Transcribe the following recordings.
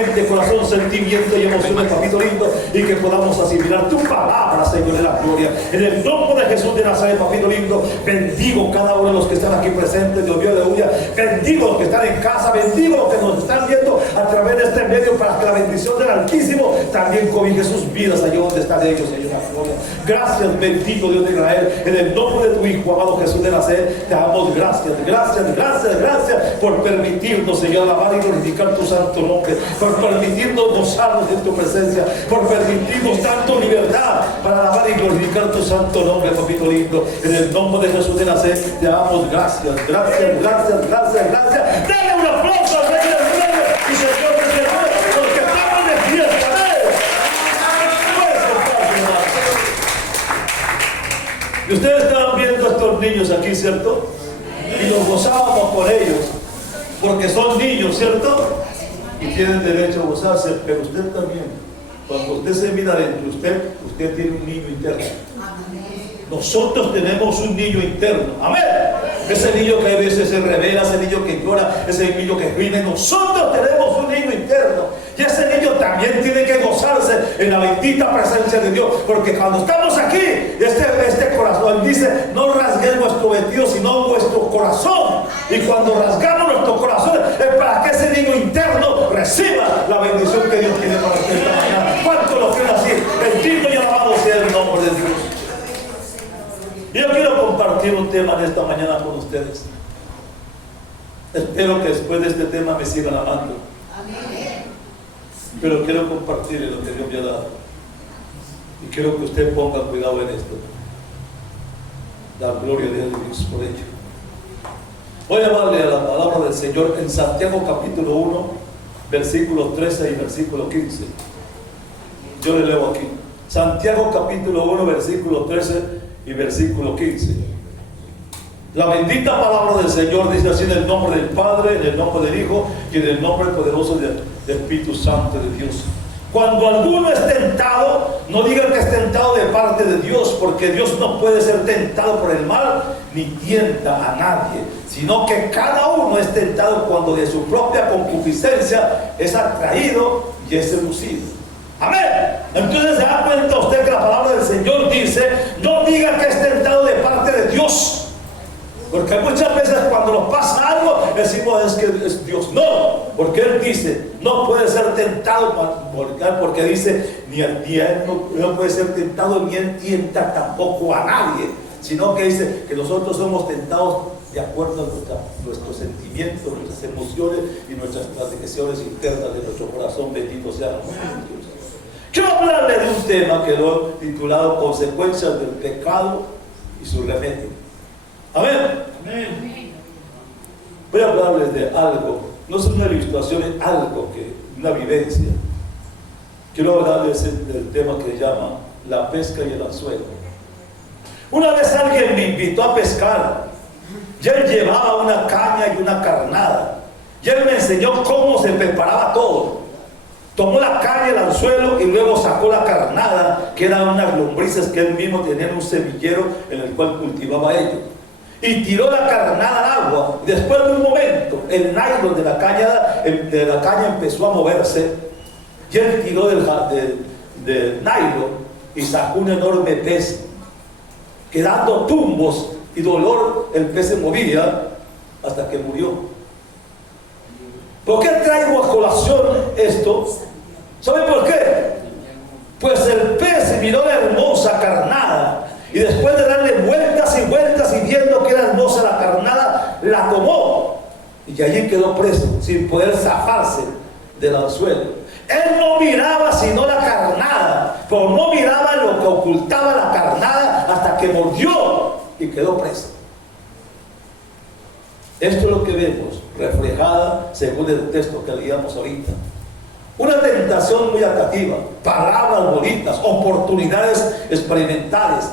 mente, corazón, sentimiento y emociones, papito lindo, y que podamos asimilar tu palabra, Señor, de la gloria. En el nombre de Jesús de Nazaret, papito lindo, bendigo cada uno de los que están aquí presentes, Dios mío, aleluya. Bendigo los que están en casa, bendigo los que nos están viendo a través de este medio, para que la bendición del Altísimo también cobije sus vidas allá donde están ellos, Señor, la gloria. Gracias, bendito Dios de Israel, en el nombre de tu Hijo amado Jesús de Nazaret, te damos gracias, gracias, gracias, gracias por permitirnos, Señor, alabar y glorificar tu santo nombre, por permitirnos gozarnos en tu presencia, por permitirnos tanto libertad para alabar y glorificar tu santo nombre, papito lindo. En el nombre de Jesús de Nazaret, te damos gracias, gracias, gracias, gracias, gracias. Dale un aplauso al Rey del Rey y Señor de Señores, porque estamos de fiesta. Y ustedes estaban viendo a estos niños aquí, ¿cierto? Y nos gozábamos por ellos, porque son niños, ¿cierto? Y tienen derecho a gozarse, pero usted también. Cuando usted se mira dentro de usted, usted tiene un niño interno. Nosotros tenemos un niño interno, amén. Ese niño que a veces se revela, ese niño que llora, ese niño que gime, nosotros tenemos un niño interno. Y ese niño también tiene que gozarse en la bendita presencia de Dios, porque cuando estamos aquí, este corazón dice, no rasguéis vuestro vestido, sino vuestro corazón. Y cuando rasgamos nuestro corazón, es para que ese niño interno reciba la bendición que Dios tiene para usted esta mañana. ¿Cuánto lo creen así? Bendito y alabado sea el nombre de Dios. Y yo quiero compartir un tema en esta mañana con ustedes. Espero que después de este tema me sigan amando. Pero quiero compartir lo que Dios me ha dado. Y quiero que usted ponga cuidado en esto. La gloria de Dios por ello. Voy a darle a la palabra del Señor en Santiago capítulo 1, versículos 13 y versículo 15. Yo le leo aquí. Santiago capítulo 1, versículo 13 y versículo 15. La bendita palabra del Señor dice así: en el nombre del Padre, en el nombre del Hijo y en el nombre poderoso del Espíritu Santo de Dios. Cuando alguno es tentado, no diga que es tentado de parte de Dios, porque Dios no puede ser tentado por el mal, ni tienta a nadie, sino que cada uno es tentado cuando de su propia concupiscencia es atraído y es seducido. Amén. Entonces se da cuenta usted que la palabra del Señor dice: no diga que es tentado de parte de Dios. Porque muchas veces cuando nos pasa algo decimos es que es Dios. No, porque Él dice no puede ser tentado, porque dice ni Él no puede ser tentado, ni Él tienta tampoco a nadie, sino que dice que nosotros somos tentados de acuerdo a nuestros sentimientos, nuestras emociones y nuestras transgresiones internas de nuestro corazón. Bendito sea Dios. Quiero hablarle de un tema que lo he titulado Consecuencias del pecado y su remedio. Amén. Amén. Voy a hablarles de algo, no es una ilustración, es algo una vivencia. Quiero hablarles del tema que se llama la pesca y el anzuelo. Una vez alguien me invitó a pescar y él llevaba una caña y una carnada, y él me enseñó cómo se preparaba todo. Tomó la caña, el anzuelo, y luego sacó la carnada, que eran unas lombrices que él mismo tenía en un semillero en el cual cultivaba ellos. Y tiró la carnada al agua. Y después de un momento, el nylon de la caña empezó a moverse. Y él tiró del nylon y sacó un enorme pez, quedando tumbos y dolor. El pez se movía hasta que murió. ¿Por qué traigo a colación esto? ¿Saben por qué? Pues el pez miró la hermosa carnada, y después de darle vueltas y vueltas y viendo que era hermosa la carnada, la tomó, y allí quedó preso sin poder zafarse del anzuelo. Él no miraba sino la carnada, pero no miraba lo que ocultaba la carnada hasta que mordió y quedó preso. Esto es lo que vemos reflejada según el texto que leíamos ahorita. Una tentación muy atractiva, palabras bonitas, oportunidades experimentales,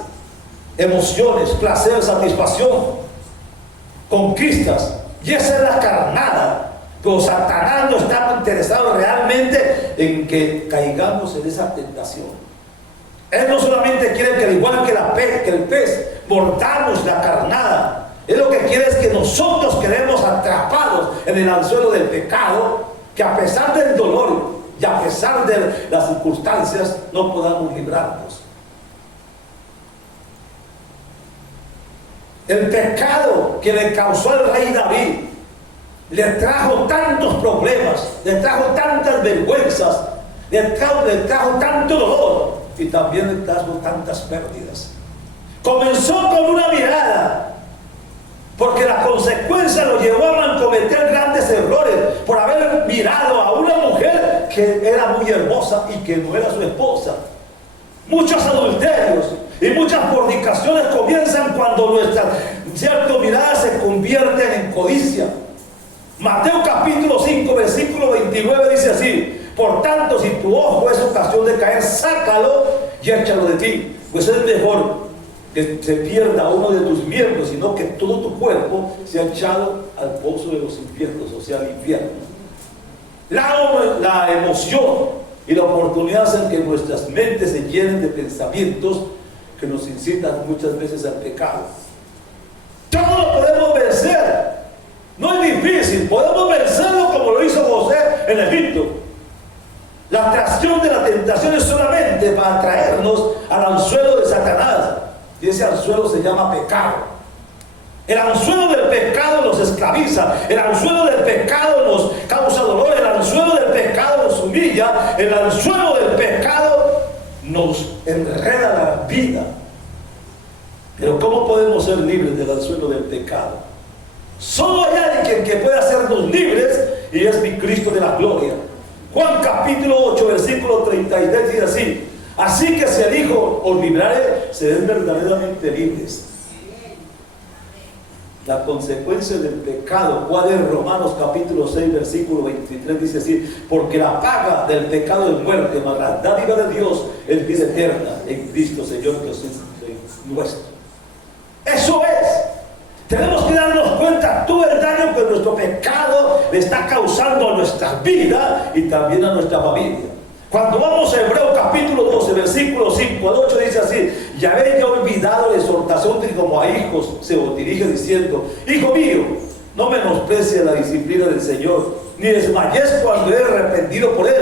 emociones, placer, satisfacción, conquistas. Y esa es la carnada. Pero Satanás no está interesado realmente en que caigamos en esa tentación. Él no solamente quiere que, al igual que el pez, mordamos la carnada. Él lo que quiere es que nosotros quedemos atrapados en el anzuelo del pecado, que a pesar del dolor y a pesar de las circunstancias no podamos librarnos. El pecado que le causó al rey David le trajo tantos problemas, le trajo tantas vergüenzas, le trajo tanto dolor y también le trajo tantas pérdidas. Comenzó con una mirada, porque la consecuencia lo llevó a cometer grandes errores por haber mirado a una mujer que era muy hermosa y que no era su esposa. Muchos adulterios y muchas fornicaciones comienzan cuando nuestras miradas se convierten en codicia. Mateo capítulo 5 versículo 29 dice así: por tanto, si tu ojo es ocasión de caer, sácalo y échalo de ti, pues es mejor que se pierda uno de tus miembros, sino que todo tu cuerpo sea echado al pozo de los infiernos, o sea, al infierno. La emoción y la oportunidad hacen que nuestras mentes se llenen de pensamientos que nos incitan muchas veces al pecado. Todo lo podemos vencer, no es difícil, podemos vencerlo como lo hizo José en Egipto. La atracción de la tentación es solamente para atraernos al anzuelo de Satanás, y ese anzuelo se llama pecado. El anzuelo del pecado nos esclaviza, el anzuelo del pecado nos causa dolor, el anzuelo del pecado nos humilla, el anzuelo del pecado nos enreda la vida. Pero ¿cómo podemos ser libres del anzuelo del pecado? Solo hay alguien que puede hacernos libres, y es mi Cristo de la gloria. Juan capítulo 8 versículo 33 dice así: así que si el Hijo os librare, seréis verdaderamente libres. La consecuencia del pecado, ¿cuál es? Romanos capítulo 6 versículo 23 dice así: porque la paga del pecado es muerte, mas la dádiva de Dios es vida eterna en Cristo Señor, que es nuestro. Eso es. Tenemos que darnos cuenta todo el daño que nuestro pecado le está causando a nuestra vida y también a nuestra familia. Cuando vamos a Hebreos capítulo 12 versículo 5 al 8 dice así: y habéis ya olvidado la exhortación que como a hijos se os dirige diciendo: hijo mío, no menosprecies la disciplina del Señor, ni desmayes cuando eres arrepentido por él,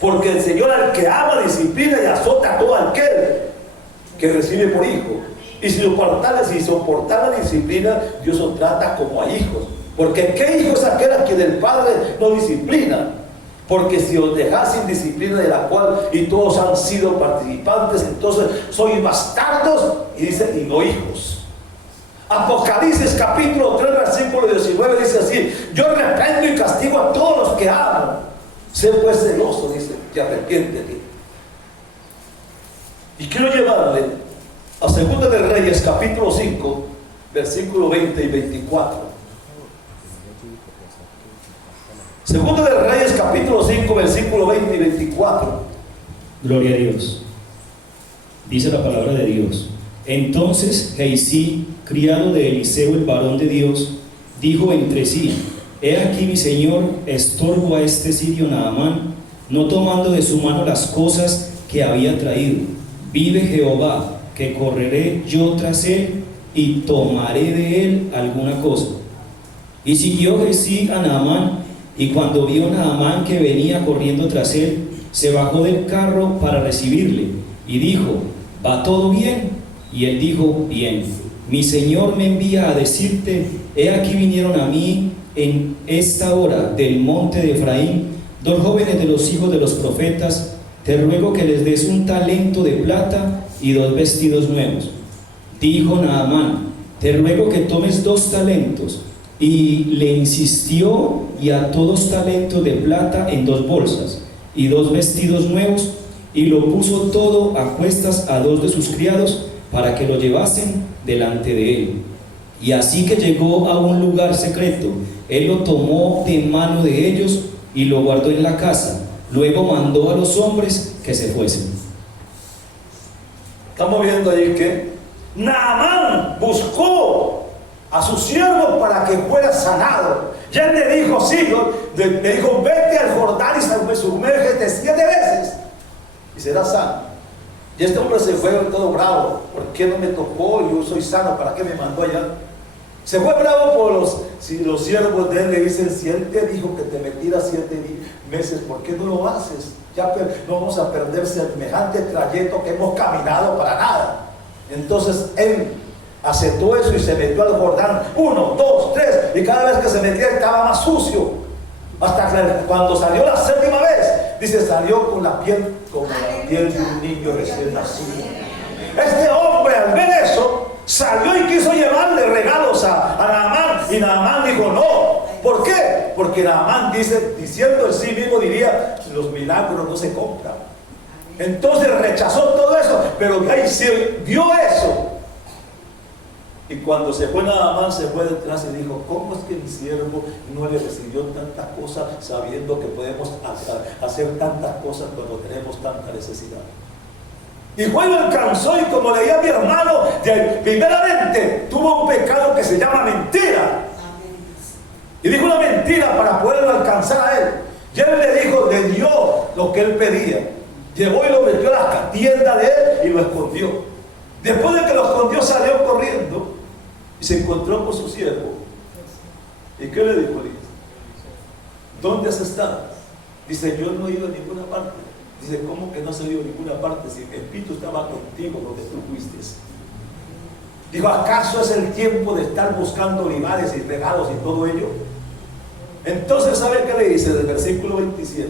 porque el Señor al que ama disciplina y azota a todo aquel que recibe por hijo. Y si soportar la disciplina, Dios os trata como a hijos. Porque ¿qué hijo es aquel a quien el Padre no disciplina? Porque si os dejáis sin disciplina, de la cual y todos han sido participantes, entonces sois bastardos, y dice, y no hijos. Apocalipsis capítulo 3 versículo 19 dice así: yo reprendo y castigo a todos los que amo. Sé pues celoso, dice, y arrepiéntete. Y quiero llevarle a Segunda de Reyes capítulo 5 versículo 20 y 24. Segunda de Reyes capítulo 5 versículo 20 y 24. Gloria a Dios. Dice la palabra de Dios: entonces Geisí, criado de Eliseo el varón de Dios, dijo entre sí: he aquí mi señor estorbo a este sirio Naamán, no tomando de su mano las cosas que había traído. Vive Jehová, que correré yo tras él y tomaré de él alguna cosa. Y siguió Geisí a Naamán, y cuando vio Naamán que venía corriendo tras él, se bajó del carro para recibirle y dijo: ¿va todo bien? Y él dijo: bien. Mi señor me envía a decirte: he aquí vinieron a mí en esta hora del monte de Efraín 2 jóvenes de los hijos de los profetas. Te ruego que les des un talento de plata y 2 vestidos nuevos. Dijo Naamán: te ruego que tomes 2 talentos. Y le insistió, y ató 2 talentos de plata en 2 bolsas y 2 vestidos nuevos, y lo puso todo a cuestas a 2 de sus criados para que lo llevasen delante de él. Y así que llegó a un lugar secreto, él lo tomó de mano de ellos y lo guardó en la casa. Luego mandó a los hombres que se fuesen. Estamos viendo ahí que Naamán buscó a su siervo para que fuera sanado. Y él le dijo: sí, le dijo: vete al Jordán y sumérgete 7 veces y serás sano. Y este hombre se fue todo bravo: ¿por qué no me tocó? Yo soy sano, ¿para qué me mandó allá? Se fue bravo por los si los siervos de él le dicen, si él te dijo que te metieras 7 meses, ¿por qué no lo haces? Ya no vamos a perder semejante trayecto que hemos caminado para nada. Entonces él aceptó eso y se metió al Jordán 1, 2, 3, y cada vez que se metía estaba más sucio, hasta que cuando salió la 7ª vez, dice, salió con la piel como la piel de un niño recién nacido. Este hombre, al ver eso, salió y quiso llevarle regalos a Naamán, y Naamán dijo no. ¿Por qué? Porque Naamán diciendo en sí mismo, diría, los milagros no se compran. Entonces rechazó todo eso, pero ahí se vio eso. Y cuando se fue Naamán, se fue detrás y dijo, ¿cómo es que mi siervo no le recibió tantas cosas sabiendo que podemos hacer tantas cosas cuando tenemos tanta necesidad? Y fue y lo alcanzó, y como leía mi hermano, primeramente tuvo un pecado que se llama mentira. Y dijo una mentira para poderlo alcanzar a él. Y él le dijo, le dio lo que él pedía. Llevó y lo metió a la tienda de él y lo escondió. Después de que lo escondió, salió corriendo y se encontró con su siervo. ¿Y qué le dijo? ¿Dónde has estado? Dice, yo no he ido a ninguna parte. Dice, ¿cómo que no has ido a ninguna parte si el Espíritu estaba contigo donde tú fuiste? Dijo, ¿acaso es el tiempo de estar buscando olivares y regalos y todo ello? Entonces, ¿sabe qué le dice del versículo 27?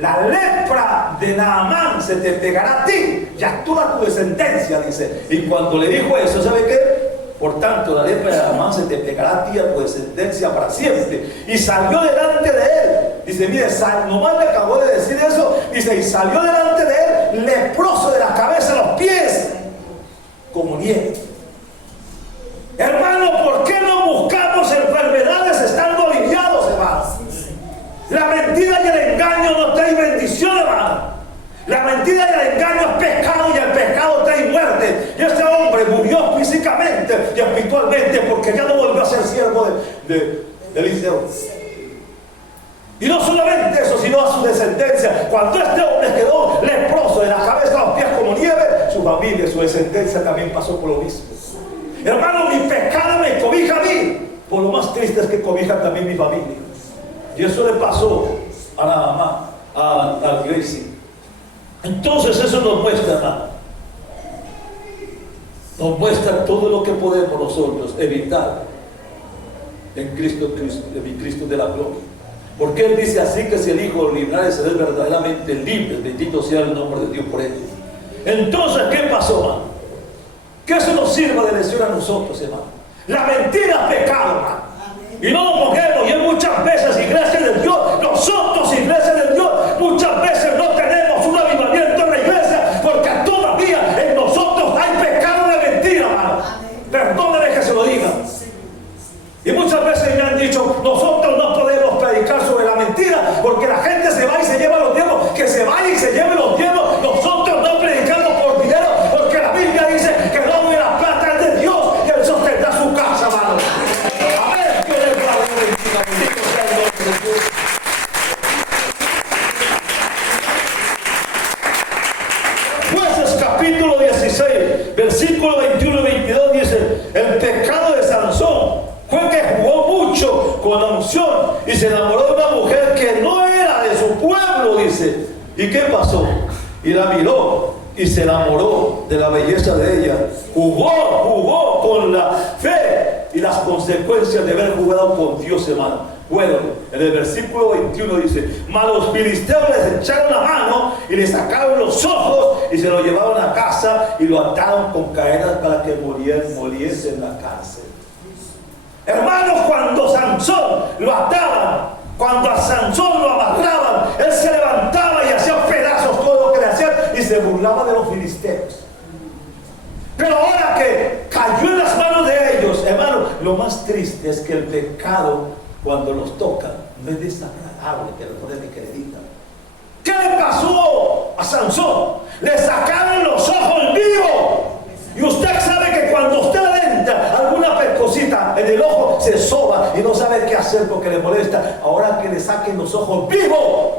La lepra de Naamán se te pegará a ti y a toda tu descendencia, dice. Y cuando le dijo eso, ¿sabe qué? Por tanto, la lepra de Naamán se te pegará a ti y a tu descendencia para siempre. Y salió delante de él. Dice, mire, nomás le acabó de decir eso. Dice, y salió delante de él leproso de la cabeza a los pies, como nieve. Hermano, ¿por qué no buscamos enfermedades estando aliviados, hermano? La mentira y el engaño no trae bendición, hermano. La mentira y el engaño es pecado, y el pecado trae muerte. Y este hombre murió físicamente y espiritualmente porque ya no volvió a ser siervo de Eliseo. Y no solamente eso, sino a su descendencia. Cuando este hombre quedó leproso de la cabeza a los pies como nieve, su familia, su descendencia también pasó por lo mismo. Hermano, mi pecado me cobija a mí. Por lo más triste es que cobija también mi familia. Y eso le pasó a Naamán, a Gracie. Entonces eso nos muestra, hermano. Nos muestra todo lo que podemos nosotros evitar en Cristo de la gloria. Porque Él dice así, que si el Hijo librare, será verdaderamente libre. Bendito sea el nombre de Dios por ello. Entonces, ¿qué pasó, hermano? Que eso nos sirva de lección a nosotros, hermano. La mentira es pecado, hermano. Y no lo cogemos. Y hay muchas veces, iglesia de Dios, nosotros, iglesia de Dios, muchas veces no tenemos un avivamiento en la iglesia porque todavía en nosotros hay pecado de mentira, hermano. Perdónenme que se lo diga. Y muchas veces me han dicho, nosotros no podemos predicar sobre la mentira porque la gente se va y se lleva los diezmos. Que se vaya y se lleve los diezmos. Nosotros no predicamos por dinero porque la Biblia dice que el oro y la plata es de Dios y Él sostendrá su casa, hermano. Amén. Dios le bendiga. Bendito sea el nombre de Dios. Jueces capítulo 16, versículo 21 y 22 dice, el pecado de Sansón fue que jugó mucho con la unción y se enamoró de una mujer que no era de su pueblo, dice. ¿Y qué pasó? Y la miró y se enamoró de la belleza de ella. Jugó con la fe y las consecuencias de haber jugado con Dios, hermano. Bueno, en el versículo 21 dice, mas los filisteos les echaron la mano y le sacaron los ojos y se lo llevaron a casa y lo ataron con cadenas para que muriese en la cárcel. Hermanos, cuando Sansón lo ataban, cuando a Sansón lo amarraban, él se levantaba y hacía pedazos todo lo que le hacían y se burlaba de los filisteos. Pero ahora que cayó en las manos de ellos, hermano, lo más triste es que el pecado, cuando los toca, no es desagradable, que lo ponen que le digan. ¿Qué le pasó a Sansón? Le sacaron los ojos vivos. Y usted sabe que cuando usted le entra alguna pescosita en el ojo, se soba y no sabe qué hacer porque le molesta. Ahora que le saquen los ojos vivos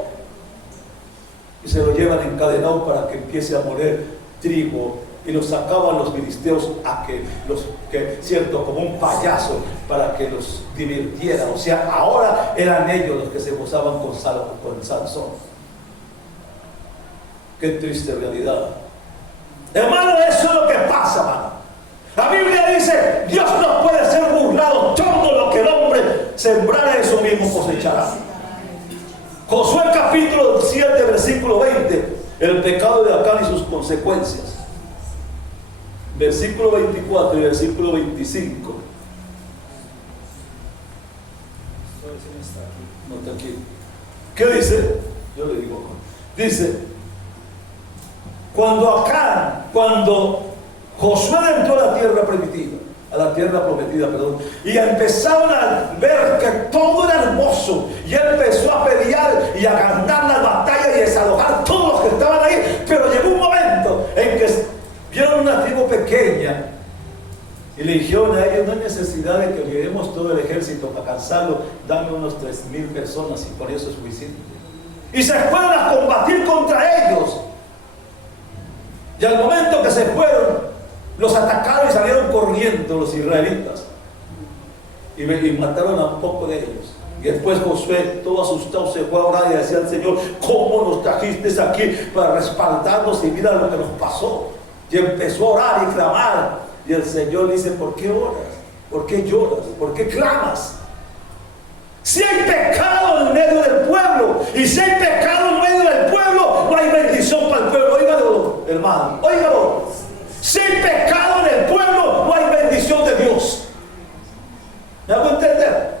y se lo llevan encadenado para que empiece a moler trigo y los sacaban los filisteos a cierto, como un payaso, para que los divirtieran. O sea, ahora eran ellos los que se gozaban con Sansón. Qué triste realidad. Hermano, eso es lo que pasa, hermano. La Biblia dice, Dios no puede ser burlado. Todo lo que el hombre sembrara, eso mismo cosechará. Josué capítulo 7, versículo 20, el pecado de Acán y sus consecuencias. Versículo 24 y versículo 25. No, tranquilo. ¿Qué dice? Yo le digo. Dice, cuando Josué entró a la tierra prometida, y empezaron a ver que todo era hermoso, y él empezó a pelear y a ganar la batalla y desalojar todos los que estaban ahí, pero llegó un momento en que vieron una tribu pequeña y le dijeron a ellos: no hay necesidad de que llevemos todo el ejército para cansarlo, dame unos 3,000 personas y por eso es suficiente. Y se fueron a combatir contra ellos, y al momento que se fueron, los atacaron y salieron corriendo los israelitas y mataron a un poco de ellos. Y después Josué, todo asustado, se fue a orar y decía al Señor: ¿cómo nos trajiste aquí para respaldarnos y mira lo que nos pasó? Y empezó a orar y clamar, y el Señor le dice: ¿por qué oras? ¿Por qué lloras? ¿Por qué clamas? Si hay pecado en medio del pueblo, y si hay pecado en medio del pueblo, no hay bendición para el pueblo. Óigalo, hermano, óigalo. Si hay pecado en el pueblo, no hay bendición de Dios. ¿Me hago entender?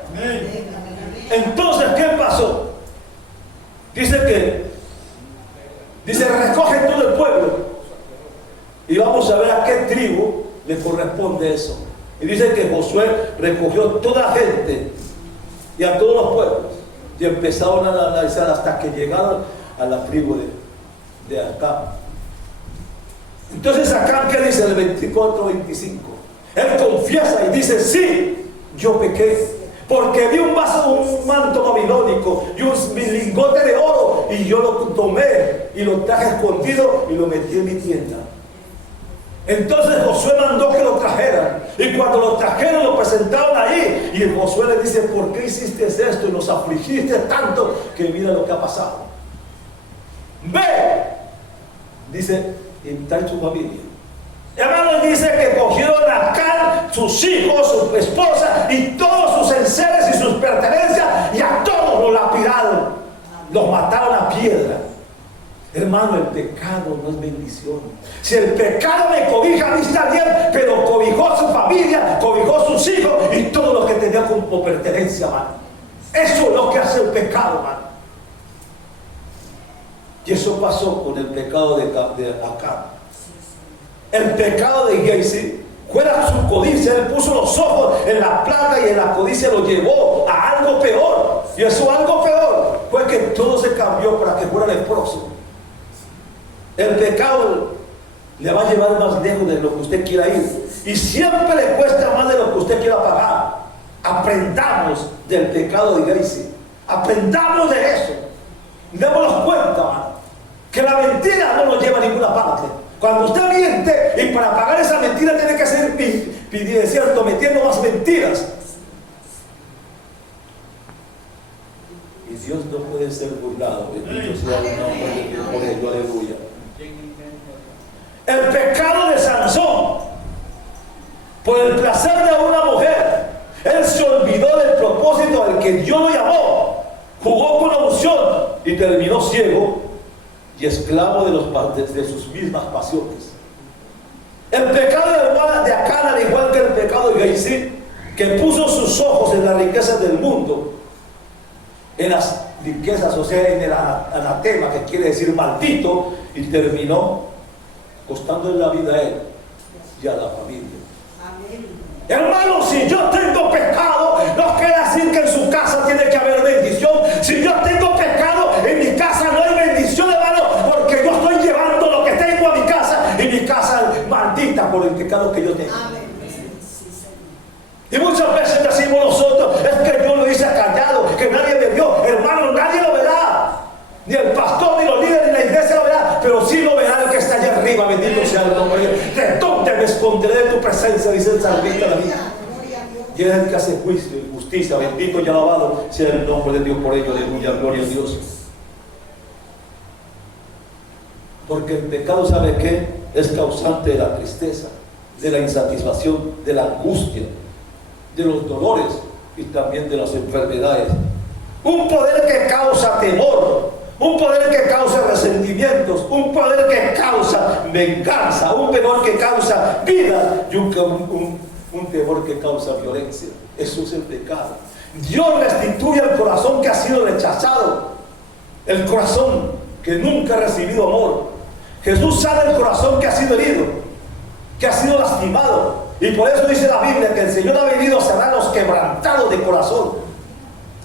Entonces, ¿qué pasó? Dice, recoge todo el pueblo y vamos a ver a qué tribu le corresponde eso. Y dice que Josué recogió toda la gente y a todos los pueblos, y empezaron a analizar hasta que llegaron a la tribu de Acán. Entonces Acán, ¿qué dice? El 24-25, él confiesa y dice: sí, yo pequé, porque vi un manto babilónico y un lingote de oro, y yo lo tomé y lo traje escondido y lo metí en mi tienda. Entonces Josué mandó que lo trajeran, y cuando lo trajeron lo presentaron ahí, y Josué le dice: ¿por qué hiciste esto y nos afligiste tanto? Que mira lo que ha pasado. Ve, dice, y trae su familia. Hermanos, dice que cogieron a Acán, sus hijos, su esposa y todos sus enseres y sus pertenencias, y a todos los lapidaron, los mataron a piedra. Hermano, el pecado no es bendición. Si el pecado me cobija, a mí está bien, pero cobijó a su familia, cobijó a sus hijos y todo lo que tenía como pertenencia, hermano. Eso es lo que hace el pecado, hermano. Y eso pasó con el pecado de Acán. El pecado de Gehazi fue su codicia. Él puso los ojos en la plata y en la codicia lo llevó a algo peor. Y eso algo peor fue que todo se cambió para que fuera leproso. El pecado le va a llevar más lejos de lo que usted quiera ir, y siempre le cuesta más de lo que usted quiera pagar. Aprendamos del pecado de Gehazi. Aprendamos de eso. Démonos cuenta, man, que la mentira no nos lleva a ninguna parte. Cuando usted miente, y para pagar esa mentira tiene que ser cierto, metiendo más mentiras. Y Dios no puede ser burlado. Bendito sea el nombre de Dios por ello. Aleluya. El pecado de Sansón, por el placer de una mujer, él se olvidó del propósito al que Dios lo llamó, jugó con la unción y terminó ciego y esclavo de sus mismas pasiones. El pecado de Acán, al igual que el pecado de Gehazi, que puso sus ojos en las riquezas del mundo, en las riquezas, o sea, en el anatema, que quiere decir maldito, y terminó costándole la vida a él y a la familia. Amén. Hermano, si yo tengo pecado, no quiere decir que en su casa tiene que haber bendición. Si yo tengo pecado, en mi casa no hay bendición, hermano, porque yo estoy llevando lo que tengo a mi casa, y mi casa es maldita por el pecado que yo tengo. Amén. Y muchas veces decimos nosotros: es que yo lo hice callado, que nadie me vio. Hermano, nadie lo verá, ni el pastor, ni los líderes, ni la iglesia lo verá, pero sí lo verá el que está allá arriba. arriba, bendito sea el nombre de Dios. ¿De dónde me esconderé de tu presencia? Dice el salmista David. Y es el que hace juicio y justicia. Bendito y alabado sea el nombre de Dios por ello. Aleluya, gloria a Dios. Porque el pecado, ¿sabe qué? Es causante de la tristeza, de la insatisfacción, de la angustia, de los dolores y también de las enfermedades. Un poder que causa temor, un poder que causa resentimientos, un poder que causa venganza, un temor que causa vida y un temor que causa violencia. Eso es el pecado. Dios restituye el corazón que ha sido rechazado, el corazón que nunca ha recibido amor. Jesús sana el corazón que ha sido herido, que ha sido lastimado. Y por eso dice la Biblia que el Señor ha venido a sanar a los quebrantados de corazón.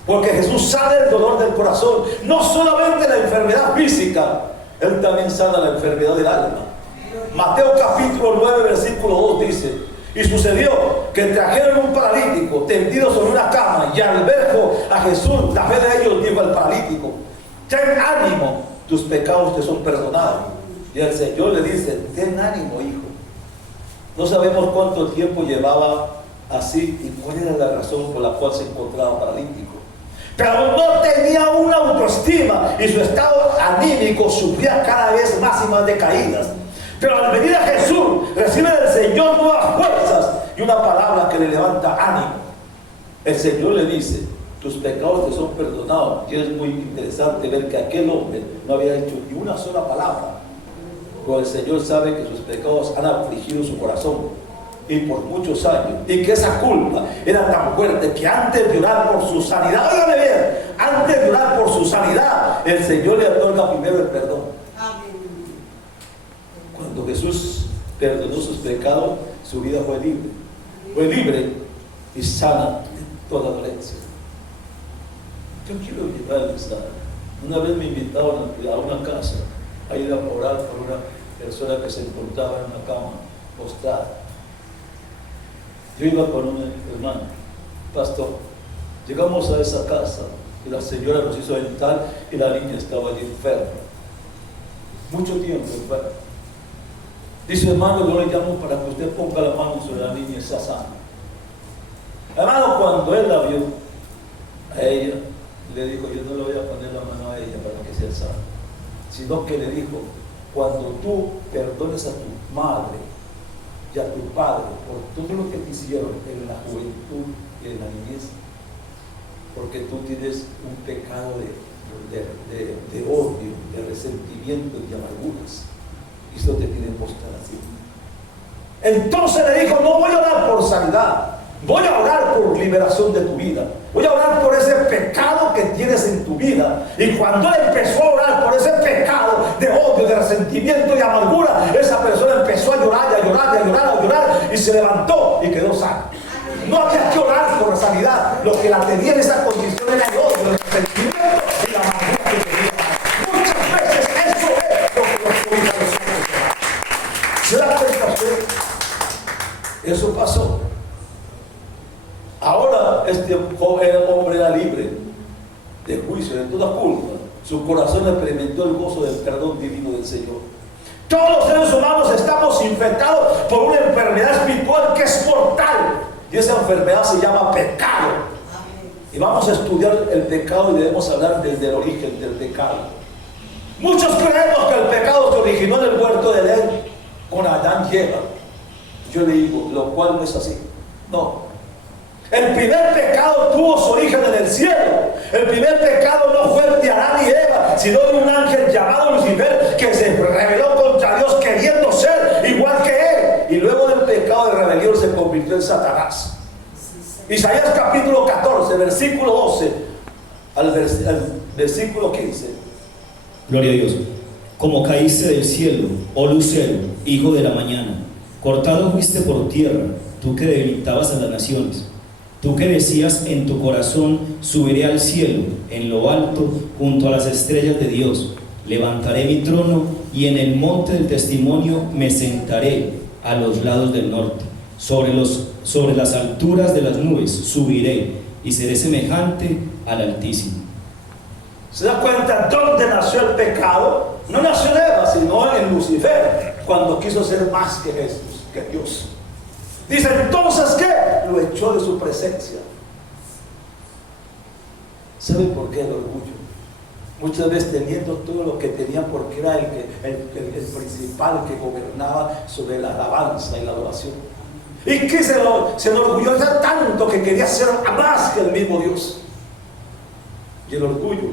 Porque Jesús sana el dolor del corazón. No solamente la enfermedad física, Él también sana la enfermedad del alma. Mateo capítulo 9 versículo 2 dice: y sucedió que trajeron un paralítico tendido sobre una cama, y al ver a Jesús, la fe de ellos dijo al paralítico: ten ánimo, tus pecados te son perdonados. Y el Señor le dice: ten ánimo, hijo. No sabemos cuánto tiempo llevaba así y cuál era la razón por la cual se encontraba paralítico. Pero no tenía una autoestima y su estado anímico sufría cada vez más y más decaídas. Pero al venir a Jesús, recibe del Señor nuevas fuerzas y una palabra que le levanta ánimo. El Señor le dice: tus pecados te son perdonados. Y es muy interesante ver que aquel hombre no había hecho ni una sola palabra. Pero el Señor sabe que sus pecados han afligido su corazón y por muchos años, y que esa culpa era tan fuerte que antes de orar por su sanidad, óigame bien, antes de orar por su sanidad, el Señor le otorga primero el perdón. Amén. Cuando Jesús perdonó sus pecados, su vida fue libre y sana de toda dolencia. Yo quiero llevarles una vez me invitaron a una casa a ir a orar por una persona que se encontraba en una cama postrada. Yo iba con un hermano, pastor. Llegamos a esa casa y la señora nos hizo entrar y la niña estaba allí enferma. Mucho tiempo enferma. Dice: hermano, yo le llamo para que usted ponga la mano sobre la niña y sea sana. Hermano, cuando él la vio a ella, le dijo: yo no le voy a poner la mano a ella para que sea sana, sino que le dijo: cuando tú perdones a tu madre y a tu padre por todo lo que te hicieron en la juventud y en la niñez, porque tú tienes un pecado de odio, de resentimiento y de amarguras, y eso te tiene postrada así. Entonces le dijo: no voy a orar por sanidad, voy a orar por liberación de tu vida. Voy a orar por ese pecado que tienes en tu vida. Y cuando él empezó a orar por ese pecado de odio, de resentimiento y de amargura, esa persona empezó a llorar, y a llorar, y a llorar, a llorar, y se levantó y quedó sano. No había que orar por la sanidad. Lo que la tenía en esa condición era el odio, el resentimiento y la amargura que tenía. Muchas veces eso es lo que nos cobija a nosotros. ¿Se da cuenta usted? Eso pasó. Ahora este joven hombre era libre de juicio, de toda culpa. Su corazón experimentó el gozo del perdón divino del Señor. Todos los seres humanos estamos infectados por una enfermedad espiritual que es mortal. Y esa enfermedad se llama pecado. Y vamos a estudiar el pecado y debemos hablar desde el origen del pecado. Muchos creemos que el pecado se originó en el huerto de Edén con Adán y Eva. Yo le digo, lo cual no es así. No. El primer pecado tuvo su origen en el cielo. El primer pecado no fue el de Adán y Eva, sino de un ángel llamado Lucifer que se rebeló contra Dios queriendo ser igual que él. Y luego del pecado de rebelión se convirtió en Satanás. Isaías capítulo 14, versículo 12 al versículo 15. Gloria a Dios. Como caíste del cielo, oh lucero, hijo de la mañana, cortado fuiste por tierra, tú que debilitabas a las naciones. Tú que decías en tu corazón: subiré al cielo, en lo alto, junto a las estrellas de Dios. Levantaré mi trono y en el monte del testimonio me sentaré a los lados del norte. Sobre las alturas de las nubes subiré y seré semejante al Altísimo. ¿Se da cuenta dónde nació el pecado? No nació en Eva, sino en Lucifer, cuando quiso ser más que Jesús, que Dios. Dice entonces que lo echó de su presencia. ¿Sabe por qué el orgullo? Muchas veces teniendo todo lo que tenía, porque era el principal que gobernaba sobre la alabanza y la adoración. Y que se enorgulló tanto que quería ser más que el mismo Dios. Y el orgullo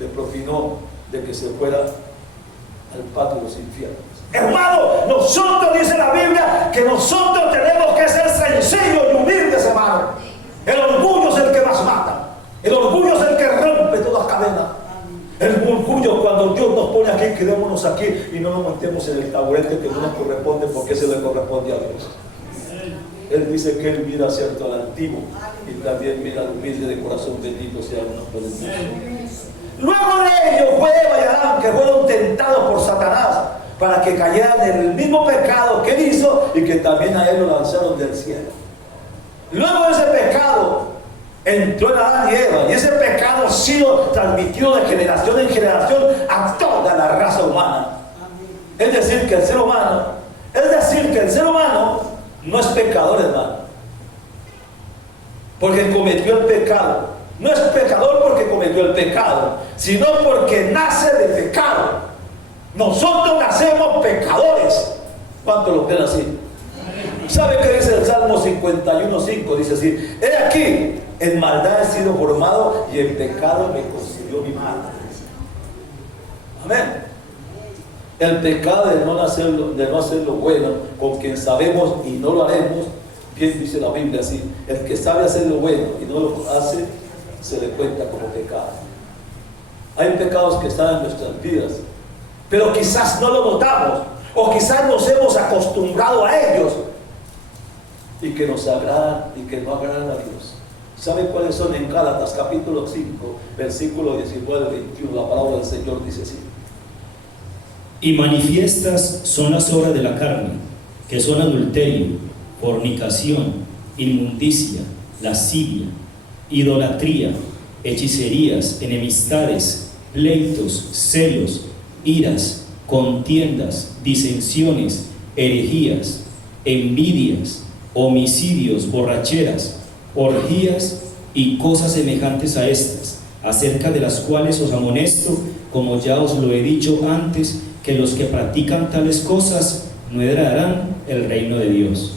le propinó de que se fuera al patio de los infiernos. Hermano, nosotros, dice la Biblia, que nosotros tenemos que ser sencillos y humildes, hermano. El orgullo es el que más mata. El orgullo es el que rompe todas cadenas. El orgullo, cuando Dios nos pone aquí, quedémonos aquí y no nos montemos en el taburete que no nos corresponde, porque se le corresponde a Dios. Él dice que Él mira cierto al altivo y también mira al humilde de corazón. Bendito sea el nombre de Dios. Luego de ellos fue Eva y Adán, que fueron tentados por Satanás para que cayeran en el mismo pecado que él hizo y que también a él lo lanzaron del cielo. Luego de ese pecado entró en Adán y Eva, y ese pecado ha sido transmitido de generación en generación a toda la raza humana. Es decir, que el ser humano no es pecador, hermano, porque cometió el pecado. No es pecador porque cometió el pecado, sino porque nace de pecado. Nosotros nacemos pecadores. ¿Cuántos lo creen así? ¿Sabe qué dice el Salmo 51:5? Dice así: he aquí, en maldad he sido formado y en pecado me concibió mi madre. Amén. El pecado de no hacer lo bueno, con quien sabemos y no lo haremos, bien dice la Biblia así: el que sabe hacer lo bueno y no lo hace, se le cuenta como pecado. Hay pecados que están en nuestras vidas, pero quizás no lo notamos, o quizás nos hemos acostumbrado a ellos, y que nos agradan y que no agradan a Dios. ¿Saben cuáles son? En Gálatas capítulo 5, versículo 19 al 21, la palabra del Señor dice así: y manifiestas son las obras de la carne, que son adulterio, fornicación, inmundicia, lascivia, idolatría, hechicerías, enemistades, pleitos, celos, iras, contiendas, disensiones, herejías, envidias, homicidios, borracheras, orgías y cosas semejantes a estas, acerca de las cuales os amonesto, como ya os lo he dicho antes, que los que practican tales cosas no heredarán el reino de Dios.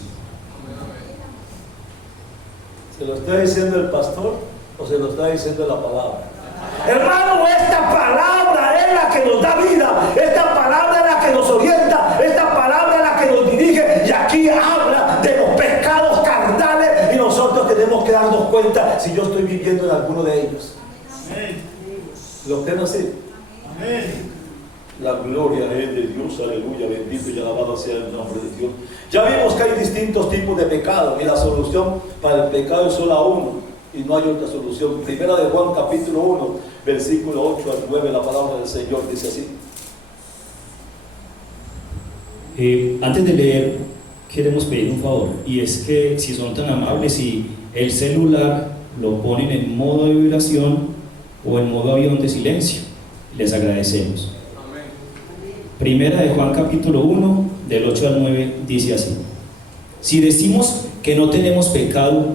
¿Se lo está diciendo el pastor o se lo está diciendo la palabra? Hermano, esta palabra es la que nos da vida, esta palabra es la que nos orienta, esta palabra es la que nos dirige, y aquí habla de los pecados carnales y nosotros tenemos que darnos cuenta si yo estoy viviendo en alguno de ellos. ¿Lo creen así? Amén. La gloria es de Dios, aleluya, bendito y alabado sea el nombre de Dios. Ya vimos que hay distintos tipos de pecado y la solución para el pecado es solo uno y no hay otra solución. Primera de Juan capítulo 1, versículo 8 al 9, la palabra del Señor dice así. Antes de leer, queremos pedir un favor, y es que si son tan amables, si el celular lo ponen en modo de vibración o en modo avión de silencio, les agradecemos. Primera de Juan capítulo 1, del 8 al 9, dice así: si decimos que no tenemos pecado,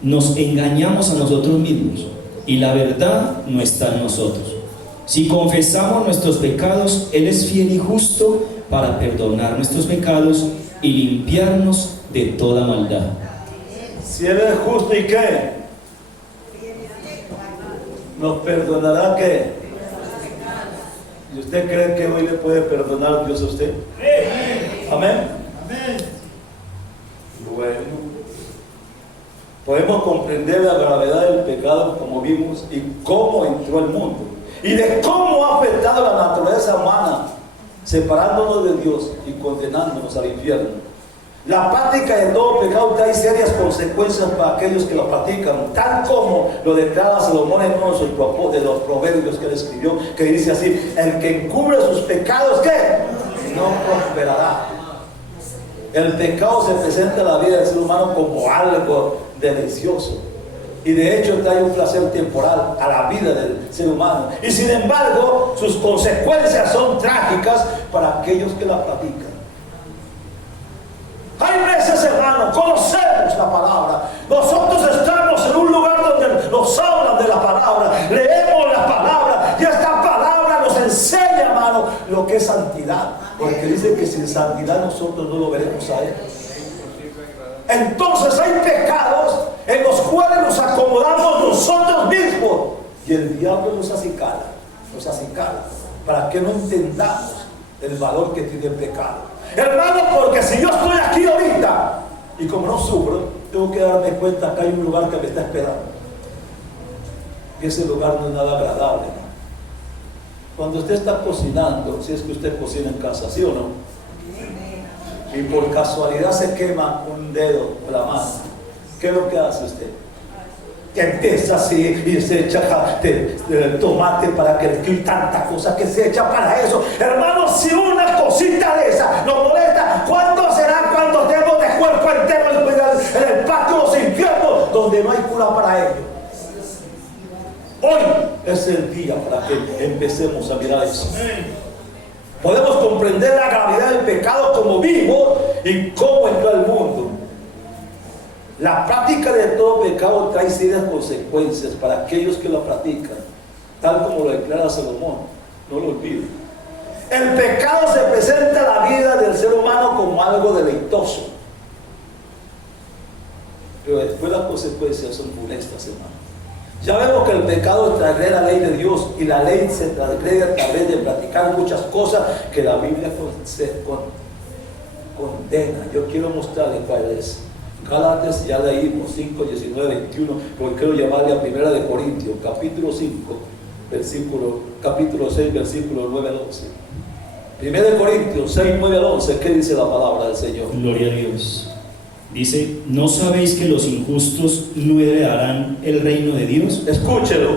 nos engañamos a nosotros mismos, y la verdad no está en nosotros. Si confesamos nuestros pecados, Él es fiel y justo para perdonar nuestros pecados y limpiarnos de toda maldad. Si Él es justo, ¿y qué? ¿Nos perdonará qué? ¿Y usted cree que hoy le puede perdonar Dios a usted? Amén. Amén. Bueno, podemos comprender la gravedad del pecado, como vimos, y cómo entró al mundo, y de cómo ha afectado a la naturaleza humana, separándonos de Dios y condenándonos al infierno. La práctica de todo pecado trae serias consecuencias para aquellos que lo practican, tal como lo declara Salomón en uno de los proverbios que él escribió, que dice así: el que encubre sus pecados, ¿qué? No prosperará. El pecado se presenta en la vida del ser humano como algo delicioso, y de hecho trae un placer temporal a la vida del ser humano. Y sin embargo, sus consecuencias son trágicas para aquellos que la practican. Hay veces, hermano, conocemos la palabra. Nosotros estamos en un lugar donde nos hablan de la palabra, leemos la palabra y esta palabra nos enseña, hermano, lo que es santidad. Porque dice que sin santidad nosotros no lo veremos a Él. Entonces hay pecados en los cuales nos acomodamos nosotros mismos y el diablo nos acicala para que no entendamos el valor que tiene el pecado. Hermano, porque si yo estoy aquí ahorita y como no sufro, tengo que darme cuenta que hay un lugar que me está esperando. Y ese lugar no es nada agradable, ¿no? Cuando usted está cocinando, si es que usted cocina en casa, ¿sí o no? Y por casualidad se quema un dedo o la mano, ¿qué es lo que hace usted? Que empieza así y se echa tomate para que y tanta cosa que se echa para eso. Hermano, si una cosita de esa nos molesta, ¿cuándo será cuando tenemos de cuerpo entero en el patio de los infiernos donde no hay cura para ello? Hoy es el día para que empecemos a mirar eso. Podemos comprender la gravedad del pecado como vivo y cómo entró al mundo. La práctica de todo pecado trae serias consecuencias para aquellos que lo practican, tal como lo declara Salomón. No lo olviden. El pecado se presenta a la vida del ser humano como algo deleitoso, pero después las consecuencias son funestas, hermano. Ya vemos que el pecado transgrede la ley de Dios y la ley se transgrede a través de practicar muchas cosas que la Biblia condena. Yo quiero mostrarle cuál es. Gálatas, ya leímos 5, 19, 21, porque quiero llamarle a 1 de Corintios, capítulo 5, capítulo 6, versículo 9 al 11. 1 de Corintios 6, 9 al 11, ¿qué dice la palabra del Señor? Gloria a Dios. Dice, ¿no sabéis que los injustos no heredarán el reino de Dios? Escúchelo.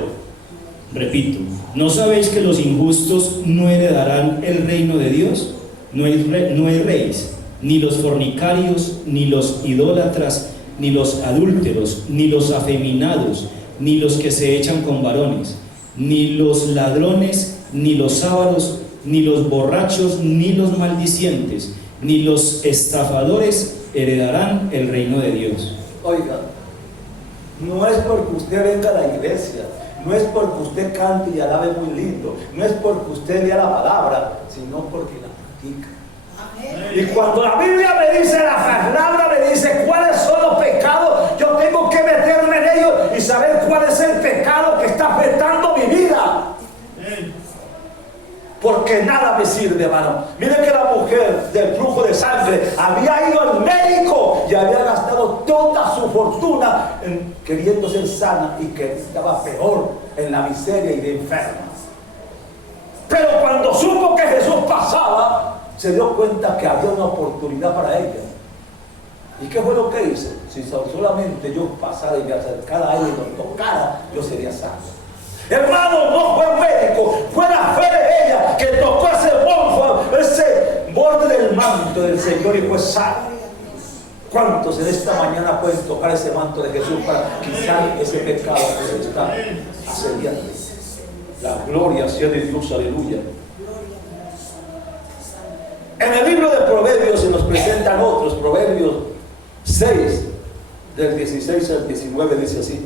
Repito, ¿no sabéis que los injustos no heredarán el reino de Dios? No erréis, ni los fornicarios, ni los idólatras, ni los adúlteros, ni los afeminados, ni los que se echan con varones, ni los ladrones, ni los ávaros, ni los borrachos, ni los maldicientes, ni los estafadores heredarán el reino de Dios. Oiga, no es porque usted venga a la iglesia, no es porque usted cante y alabe muy lindo, no es porque usted lea la palabra, sino porque la practica. Y cuando la Biblia me dice, la palabra me dice cuáles son los pecados, yo tengo que meterme en ellos y saber cuál es el pecado que está afectando mi vida. Porque nada me sirve, hermano. Mire que la mujer del flujo de sangre había ido al médico y había gastado toda su fortuna en queriendo ser sana y que estaba peor en la miseria y de enferma. Pero cuando supo que Jesús pasaba, se dio cuenta que había una oportunidad para ella. ¿Y qué fue lo que hizo? Si solamente yo pasara y me acercara a él y lo tocara, yo sería sano. Hermano, no fue el médico, fue la fe de ella que tocó ese borde del manto del Señor y fue sano. ¿Cuántos en esta mañana pueden tocar ese manto de Jesús para quitar ese pecado que se está asediando? La gloria sea de Dios, aleluya. En el libro de Proverbios se nos presentan otros, Proverbios 6, del 16 al 19, dice así: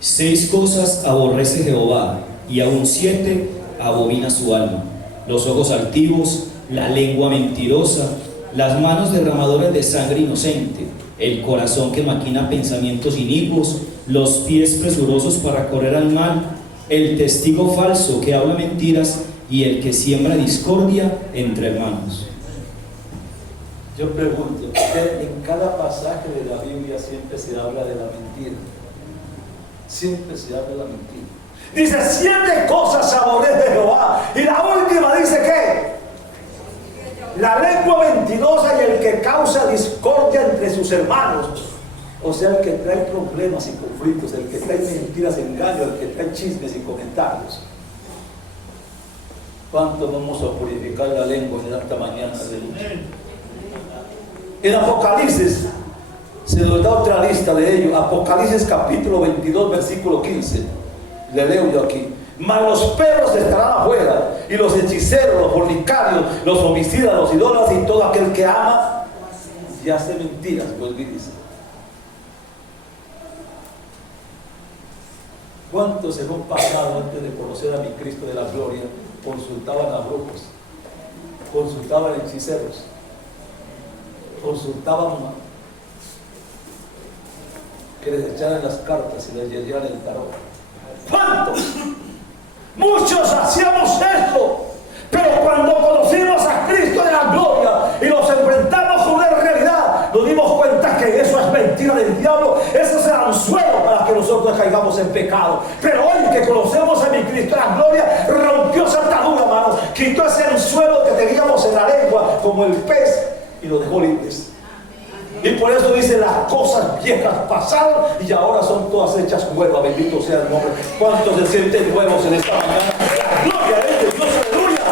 6 cosas aborrece Jehová, y aún 7 abomina su alma: los ojos altivos, la lengua mentirosa, las manos derramadoras de sangre inocente, el corazón que maquina pensamientos inicuos, los pies presurosos para correr al mal, el testigo falso que habla mentiras, y el que siembra discordia entre hermanos. Yo pregunto, en cada pasaje de la Biblia siempre se habla de la mentira. Siempre se habla de la mentira. Dice 7 cosas aborrece Jehová. Y la última dice ¿qué? La lengua mentirosa y el que causa discordia entre sus hermanos. O sea, el que trae problemas y conflictos, el que trae mentiras, engaños, el que trae chismes y comentarios. ¿Cuánto vamos a purificar la lengua en esta mañana de luz? En Apocalipsis se nos da otra lista de ellos. Apocalipsis capítulo 22, versículo 15. Le leo yo aquí. Mas los perros estarán afuera, y los hechiceros, los fornicarios, los homicidas, los idólatras y todo aquel que ama y hace mentiras, pues dice. ¿Cuántos se han pasado antes de conocer a mi Cristo de la gloria? Consultaban a brujos, consultaban a hechiceros, consultaban que les echaran las cartas y les llenaran el tarot. ¿Cuántos? Muchos hacíamos esto, pero cuando conocimos a Cristo de la gloria y nos enfrentamos con una realidad, nos dimos cuenta que eso es mentira del diablo. Eso es el anzuelo para que nosotros caigamos en pecado. Pero hoy que conocemos a mi Cristo de la gloria, rompió esa atadura, hermanos, quitó ese anzuelo que teníamos en la lengua como el pez y nos dejó libres. Y por eso dice, las cosas viejas pasaron y ahora son todas hechas nuevas. Bendito sea el nombre. ¿Cuántos se sienten nuevos en esta mañana? La gloria es de Dios, aleluya.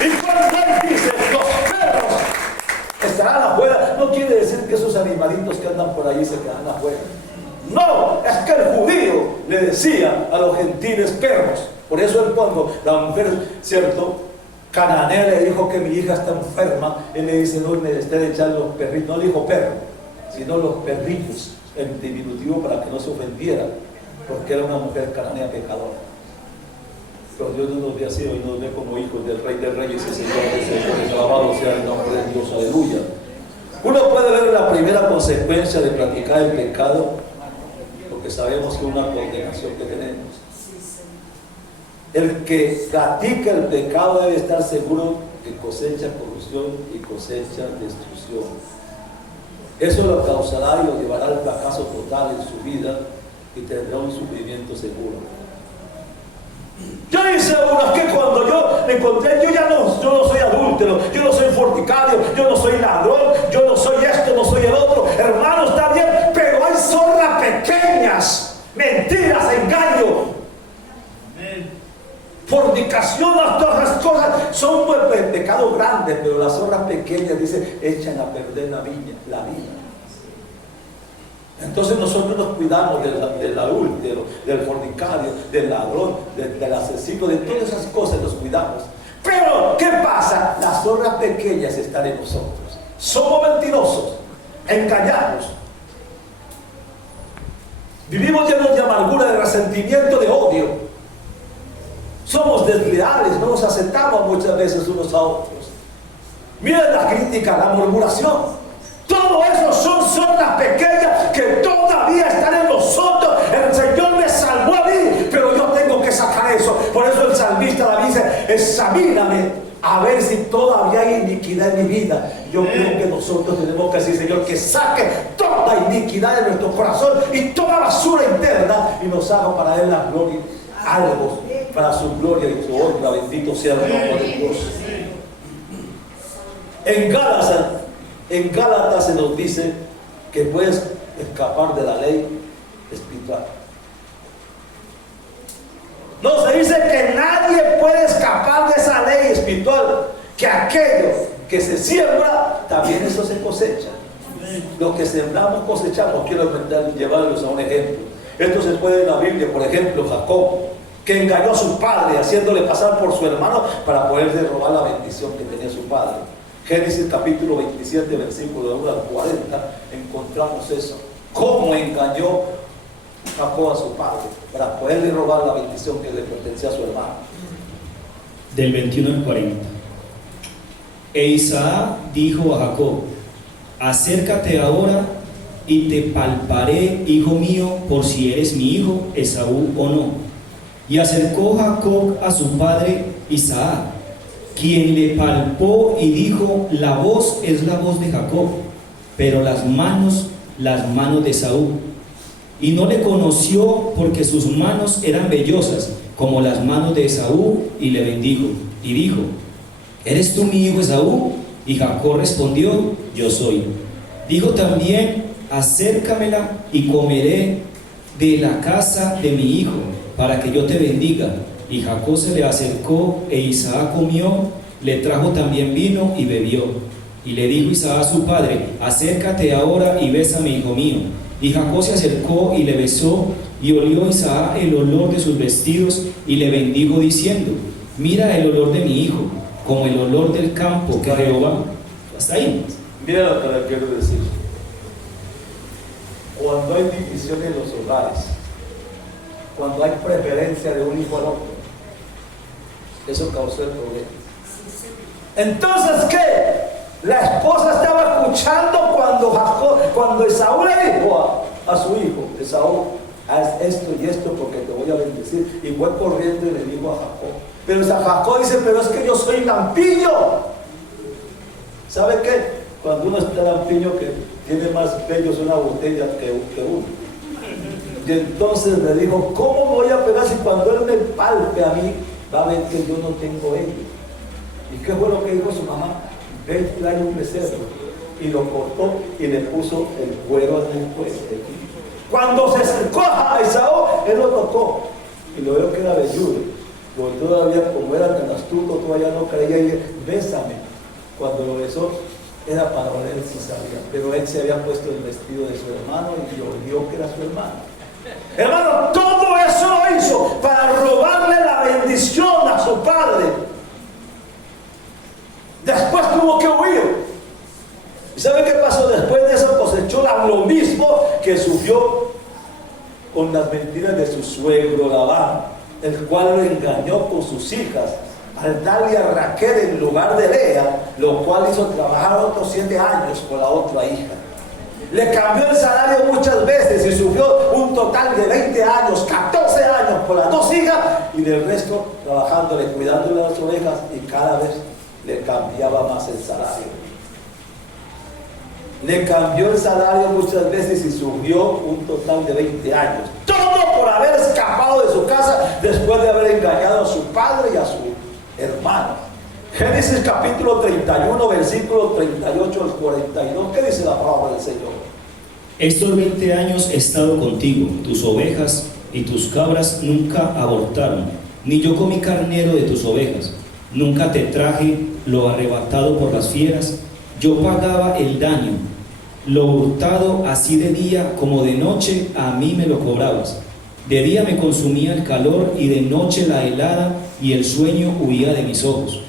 Y cuando él dice, los perros estarán afuera, no quiere decir que esos animalitos que andan por ahí se quedan afuera. No, es que el judío le decía a los gentiles perros. Por eso él, cuando la mujer, ¿cierto?, cananea le dijo que mi hija está enferma, él le dice, no me esté de echar los perritos, no le dijo perro, sino los perritos en diminutivo para que no se ofendiera, porque era una mujer cananea pecadora. Pero Dios no nos ve así, hoy nos ve como hijos del Rey de Reyes y Señor de Señores. Alabado sea el nombre de Dios, aleluya. Uno puede ver la primera consecuencia de practicar el pecado, porque sabemos que es una condenación que tenemos. El que practica el pecado debe estar seguro que cosecha corrupción y cosecha destrucción. Eso lo causará y lo llevará al fracaso total en su vida y tendrá un sufrimiento seguro. Yo hice uno que cuando yo me encontré, yo no soy adúltero, yo no soy fornicario, yo no soy ladrón, yo no soy esto, no soy el otro. Hermano, está bien, pero hay zorras pequeñas, mentiras, engaño, fornicación, todas las cosas son pecados grandes, pero las zorras pequeñas, dice, echan a perder la vida. Entonces nosotros nos cuidamos del adúltero, del fornicario, del ladrón, del asesino, de todas esas cosas nos cuidamos. Pero, ¿qué pasa? Las zorras pequeñas están en nosotros. Somos mentirosos, engañamos. Vivimos llenos de amargura, de resentimiento, de odio. Somos desleales, no nos aceptamos muchas veces unos a otros. Miren la crítica, la murmuración. Todo eso son zorras pequeñas que todavía están en nosotros. El Señor me salvó a mí, pero yo tengo que sacar eso. Por eso el salmista David dice, examíname a ver si todavía hay iniquidad en mi vida. Yo creo que nosotros tenemos que decir, Señor, que saque toda iniquidad de nuestro corazón y toda basura interna y nos haga para Él la gloria, algo para su gloria y su honra. Bendito sea el nombre de Dios. En Gálatas se nos dice que puedes escapar de la ley espiritual. No, se dice que nadie puede escapar de esa ley espiritual, que aquello que se siembra, también eso se cosecha. Lo que sembramos cosechamos. Quiero llevarlos a un ejemplo. Esto se puede en la Biblia, por ejemplo, Jacob, que engañó a su padre, haciéndole pasar por su hermano para poderle robar la bendición que tenía su padre. Génesis capítulo 27, versículo 1 al 40, encontramos eso. Cómo engañó Jacob a su padre para poderle robar la bendición que le pertenecía a su hermano. Del 21 al 40. E Isaac dijo a Jacob, acércate ahora y te palparé, hijo mío, por si eres mi hijo Esaú o no. Y acercó Jacob a su padre Isaac, quien le palpó y dijo, la voz es la voz de Jacob, pero las manos de Esaú. Y no le conoció porque sus manos eran vellosas, como las manos de Esaú, y le bendijo. Y dijo, ¿eres tú mi hijo Esaú? Y Jacob respondió, yo soy. Dijo también, acércamela y comeré de la casa de mi hijo, para que yo te bendiga. Y Jacob se le acercó e Isaac comió, le trajo también vino y bebió. Y le dijo Isaac a su padre: acércate ahora y bésame, hijo mío. Y Jacob se acercó y le besó, y olió Isaac el olor de sus vestidos, y le bendijo diciendo: mira el olor de mi hijo, como el olor del campo que Jehová. Hasta ahí. Mira lo que le quiero decir. Cuando hay división en los hogares, cuando hay preferencia de un hijo al otro, eso causó el problema. Entonces, ¿qué? La esposa estaba escuchando cuando Esaú le dijo a su hijo: Esaú, haz esto y esto porque te voy a bendecir. Y fue corriendo y le dijo a Jacob. Pero Jacob dice: pero es que yo soy lampiño. ¿Sabe qué? Cuando uno está lampiño, que tiene más bellos una botella que uno. Y entonces le dijo: ¿cómo voy a pegar si cuando él me palpe a mí va a ver que yo no tengo ello? ¿Y qué fue lo que dijo su mamá? Él trae un becerro y lo cortó y le puso el cuero en el cuello. Cuando se acercó a Esaú, él lo tocó y lo veo que era velludo. Pero todavía, como era tan astuto, todavía no creía y dice: bésame. Cuando lo besó, era para oler si sabía, pero él se había puesto el vestido de su hermano y olió que era su hermano. Hermano, todo eso lo hizo para robarle la bendición a su padre. Después tuvo que huir. ¿Y sabe qué pasó? Después de eso cosechó lo mismo que sufrió con las mentiras de su suegro Labán, el cual lo engañó con sus hijas al darle a Raquel en lugar de Lea, lo cual hizo trabajar otros 7 años con la otra hija. Le cambió el salario muchas veces y sufrió un total de 20 años, 14 años por las 2 hijas y del resto trabajándole, cuidándole las ovejas, y cada vez le cambiaba más el salario. Le cambió el salario muchas veces y sufrió un total de 20 años. Todo por haber escapado de su casa después de haber engañado a su padre y a su hermano. Génesis capítulo 31, versículo 38 al 42. ¿Qué dice la palabra del Señor? Estos 20 años he estado contigo, tus ovejas y tus cabras nunca abortaron, ni yo comí carnero de tus ovejas. Nunca te traje lo arrebatado por las fieras. Yo pagaba el daño, lo hurtado así de día como de noche a mí me lo cobrabas. De día me consumía el calor y de noche la helada, y el sueño huía de mis ojos.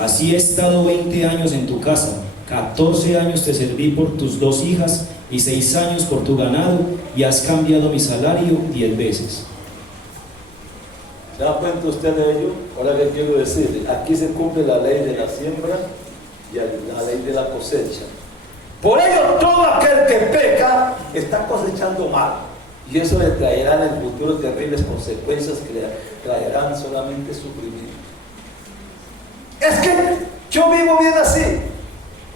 Así he estado 20 años en tu casa, 14 años te serví por tus 2 hijas y 6 años por tu ganado, y has cambiado mi salario 10 veces. ¿Se da cuenta usted de ello? Ahora, ¿qué quiero decir? Aquí se cumple la ley de la siembra y la ley de la cosecha. Por ello, todo aquel que peca está cosechando mal, y eso le traerá en el futuro terribles consecuencias que le traerán solamente sufrimiento. Es que yo vivo bien así.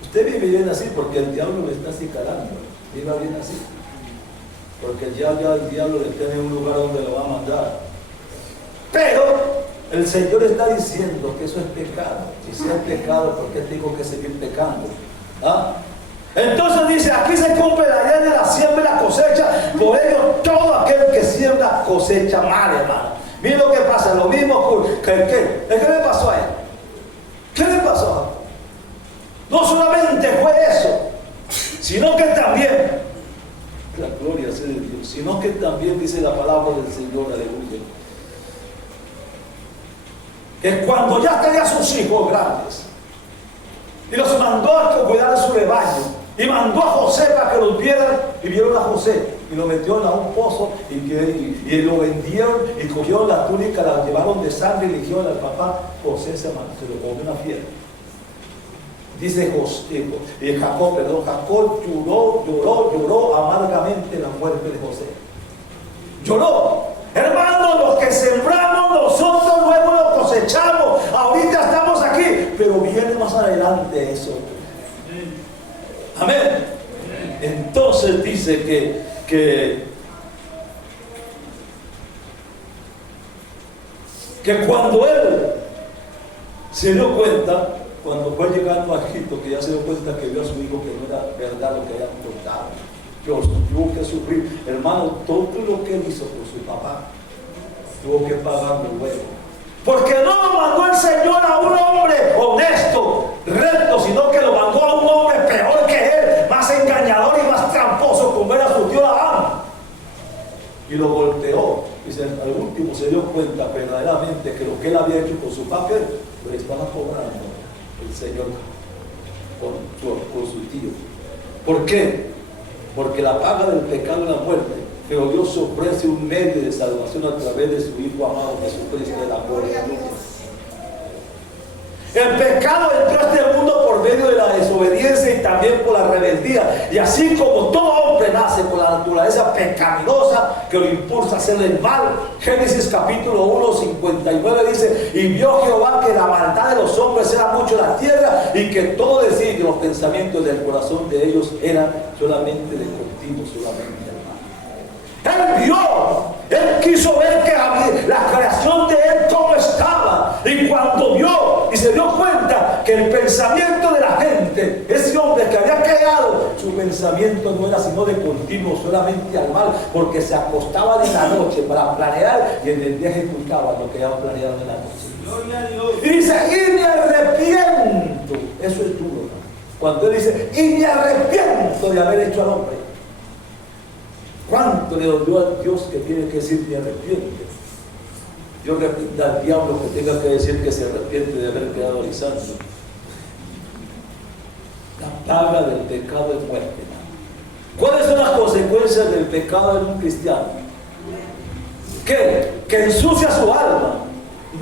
Usted vive bien así porque el diablo le está acicalando. Viva bien así, porque ya el diablo le tiene un lugar donde lo va a mandar. Pero el Señor está diciendo que eso es pecado. Y si es pecado, ¿por qué tengo que seguir pecando? ¿Ah? Entonces dice: aquí se cumple la ley de la siembra y la cosecha. Por ello, todo aquel que siembra cosecha mal, hermano. Miren lo que pasa, lo mismo ¿qué le pasó a él? ¿Qué le pasó a él? No solamente fue eso, sino que también, la gloria sea de Dios, sino que también dice la palabra del Señor, aleluya, que cuando ya tenía sus hijos grandes y los mandó a cuidar de su rebaño, y mandó a José para que los vieran, y vieron a José y lo metieron a un pozo y lo vendieron y cogieron la túnica, la llevaron de sangre y le dijeron al papá: José se lo comió una fiera. Dice Jacob lloró amargamente la muerte de José. Lloró. Hermanos, los que sembramos nosotros luego lo cosechamos. Ahorita estamos aquí, pero viene más adelante eso. Amén. Entonces dice que cuando él se dio cuenta, cuando fue llegando a Egipto, que ya se dio cuenta que vio a su hijo que no era verdad lo que habían contado, que tuvo que sufrir, hermano, todo lo que él hizo por su papá, tuvo que pagarlo luego. Porque no lo mandó el Señor a un hombre honesto, recto, sino que lo mandó a un hombre y lo golpeó. Dice, al último se dio cuenta verdaderamente que lo que él había hecho con su papel lo estaba cobrando el Señor con su tío. ¿Por qué? Porque la paga del pecado es la muerte, pero Dios ofrece un medio de salvación a través de su Hijo amado Jesucristo de la gloria. El pecado entró a este mundo por medio de la desobediencia y también por la rebeldía. Y así como todo hombre nace con la naturaleza pecaminosa que lo impulsa a hacer el mal, Génesis capítulo 1, 59 dice: y vio Jehová que la maldad de los hombres era mucho en la tierra, y que todo designio, los pensamientos del corazón de ellos eran solamente de continuo, solamente el mal. Él vio, él quiso ver que la creación de él cómo estaba, y cuando vio y se dio cuenta que el pensamiento de la gente, ese hombre que había creado, su pensamiento no era sino de continuo solamente al mal, porque se acostaban en la noche para planear y en el día ejecutaban lo que habían planeado en la noche. Y dice: y me arrepiento. Eso es duro, ¿no? Cuando él dice: y me arrepiento de haber hecho al hombre. ¿Cuánto le dolió a Dios que tiene que decir me arrepiente? Yo repito al diablo que tenga que decir que se arrepiente de haber quedado a Lisandro. La paga del pecado es muerte. ¿Cuáles son las consecuencias del pecado en un cristiano? Que ensucia su alma,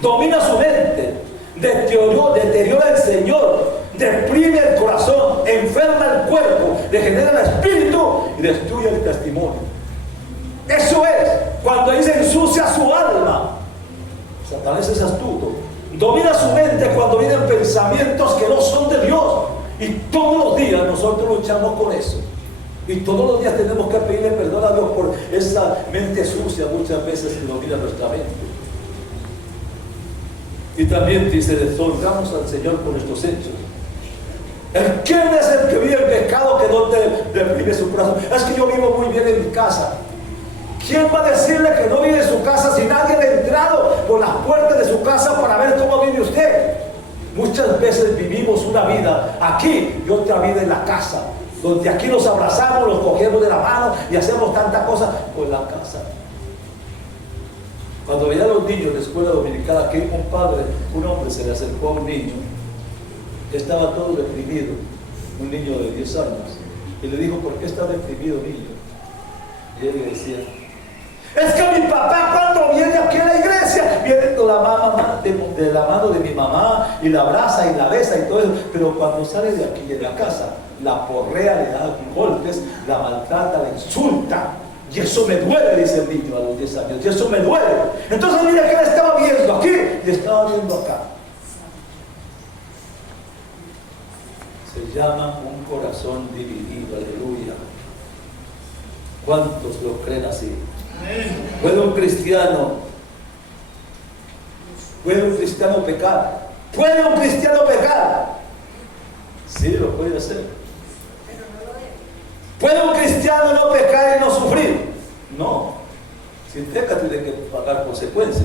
domina su mente, deteriora el Señor, deprime el corazón, enferma el cuerpo, degenera el espíritu y destruye el testimonio. Eso es, cuando dice ensucia su alma. Satanás es astuto, domina su mente cuando vienen pensamientos que no son de Dios, y todos los días nosotros luchamos con eso, y todos los días tenemos que pedirle perdón a Dios por esa mente sucia muchas veces que domina nuestra mente. Y también dice: deshonramos al Señor por nuestros hechos. ¿Quién es el que vive el pecado que no te deprime su corazón? Es que yo vivo muy bien en mi casa. ¿Quién va a decirle que no vive en su casa si nadie le ha entrado por las puertas de su casa para ver cómo vive usted? Muchas veces vivimos una vida aquí y otra vida en la casa, donde aquí nos abrazamos, nos cogemos de la mano y hacemos tantas cosas con la casa. Cuando veía a los niños en la escuela dominical, aquí un hombre se le acercó a un niño que estaba todo deprimido, un niño de 10 años, y le dijo: ¿por qué está deprimido, niño? Y él le decía: es que mi papá cuando viene aquí a la iglesia viene con de la mano de mi mamá y la abraza y la besa y todo eso, pero cuando sale de aquí, de la casa, la porrea, le da golpes, la maltrata, la insulta, y eso me duele, dice el niño a los 10 años, y eso me duele. Entonces mira que él estaba viendo aquí y estaba viendo acá. Se llama un corazón dividido, aleluya. ¿Cuántos lo creen así? ¿Puede un cristiano pecar? ¿Puede un cristiano pecar? Sí, lo puede hacer. ¿Puede un cristiano no pecar y no sufrir? No. Si peca tiene que pagar consecuencias.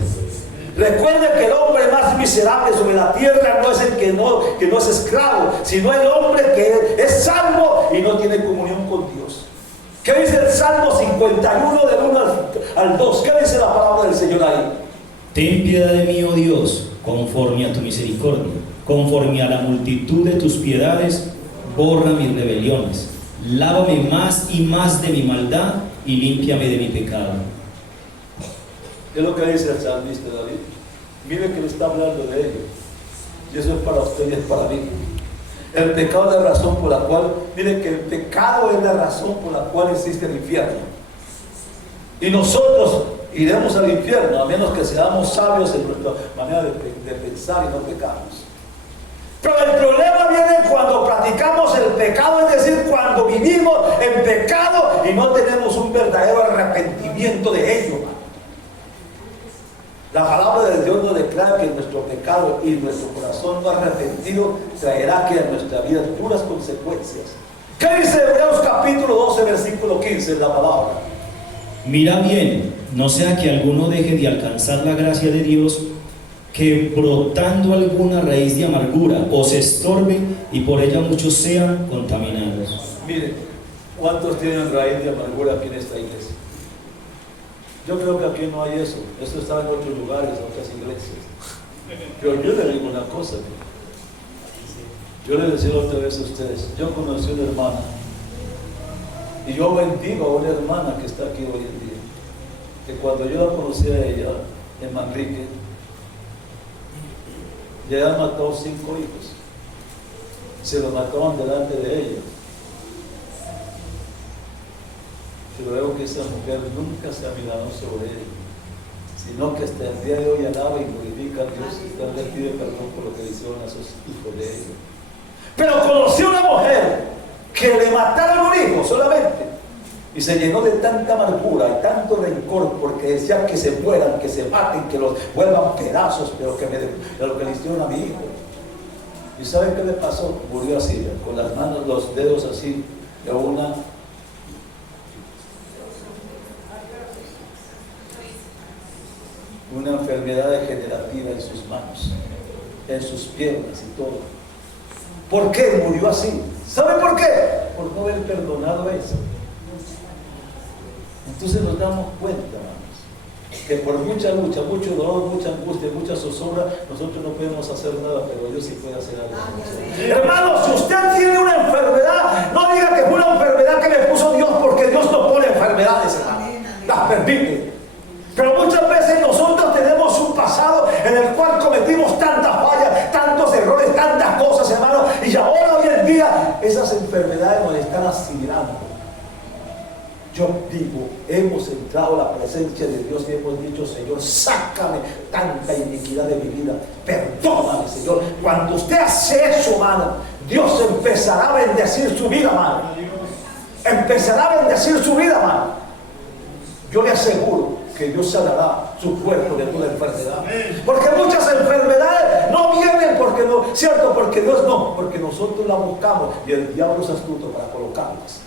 Recuerde que el hombre más miserable sobre la tierra no es el que no es esclavo, sino el hombre que es salvo y no tiene comunión con Dios. ¿Qué dice el Salmo 51 del 1 al 2? ¿Qué dice la palabra del Señor ahí? Ten piedad de mí, oh Dios, conforme a tu misericordia, conforme a la multitud de tus piedades, borra mis rebeliones. Lávame más y más de mi maldad y límpiame de mi pecado. ¿Qué es lo que dice el salmista David? Mire que le está hablando de ello. Y eso es para usted y es para mí. El pecado es la razón por la cual, mire que el pecado es la razón por la cual existe el infierno. Y nosotros iremos al infierno a menos que seamos sabios en nuestra manera de pensar y no pecamos. Pero el problema viene cuando practicamos el pecado, es decir, cuando vivimos en pecado y no tenemos un verdadero arrepentimiento de ello. La palabra de Dios nos declara que nuestro pecado y nuestro corazón no arrepentido traerá que en nuestra vida duras consecuencias. ¿Qué dice Hebreos capítulo 12, versículo 15 en la palabra? Mira bien, no sea que alguno deje de alcanzar la gracia de Dios, que brotando alguna raíz de amargura os estorbe y por ella muchos sean contaminados. Mire, ¿cuántos tienen raíz de amargura aquí en esta iglesia? Yo creo que aquí no hay eso. Eso está en otros lugares, en otras iglesias. Pero yo le digo una cosa. Yo le decía otra vez a ustedes, yo conocí a una hermana y yo bendigo a una hermana que está aquí hoy en día, que cuando yo la conocí a ella en Manrique, ya habían matado 5 hijos, se los mataban delante de ella. Pero veo que esa mujer nunca se aminoró sobre él, sino que hasta el día de hoy alaba y glorifica a Dios y también pide perdón por lo que le hicieron a sus hijos de ella. Pero conoció una mujer que le mataron un hijo solamente y se llenó de tanta amargura y tanto rencor porque decía que se mueran, que se maten, que los vuelvan pedazos, pero que de lo que le hicieron a mi hijo. ¿Y saben qué le pasó? Murió así, con las manos, los dedos así, de una enfermedad degenerativa en sus manos, en sus piernas y todo. ¿Por qué murió así? ¿Sabe por qué? Por no haber perdonado eso. Entonces nos damos cuenta, hermanos, que por mucha lucha, mucho dolor, mucha angustia, mucha zozobra, nosotros no podemos hacer nada, pero Dios sí puede hacer algo. Hermanos, si usted tiene una enfermedad, no diga que fue una enfermedad que me puso Dios, porque Dios no pone enfermedades, hermano. Las permite. Pero muchas veces nosotros tenemos un pasado en el cual cometimos tantas fallas, tantos errores, tantas cosas, hermano, y ahora hoy en día esas enfermedades nos están asimilando. Yo digo, hemos entrado a la presencia de Dios y hemos dicho, Señor, sácame tanta iniquidad de mi vida, perdóname, Señor. Cuando usted hace eso, hermano, Dios empezará a bendecir su vida, hermano. Empezará a bendecir su vida, hermano. Yo le aseguro que Dios sanará su cuerpo de toda enfermedad. Porque muchas enfermedades no vienen porque no, ¿cierto? Porque Dios no, porque nosotros las buscamos y el diablo es astuto para colocarlas.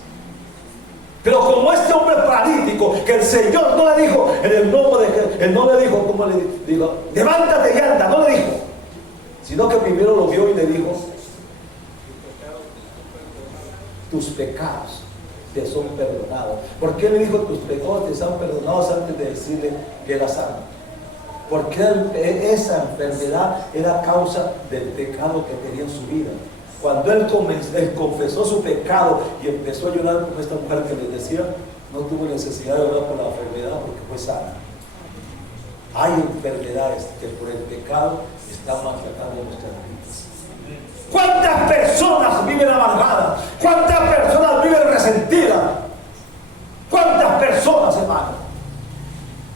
Pero como este hombre paralítico, que el Señor no le dijo, en el nombre de Jesús, Él no le dijo, como le dijo, levántate y anda, no le dijo, sino que primero lo vio y le dijo, tus pecados te son perdonados. ¿Por qué le dijo tus pecados te son perdonados antes de decirle que era sano? Porque esa enfermedad era causa del pecado que tenía en su vida. Cuando él confesó su pecado y empezó a llorar con esta mujer que le decía, no tuvo necesidad de orar por la enfermedad porque fue sana. Hay enfermedades que por el pecado están maltratando nuestras vidas. ¿Cuántas personas viven amargadas? ¿Cuántas personas viven resentidas? ¿Cuántas personas, hermano?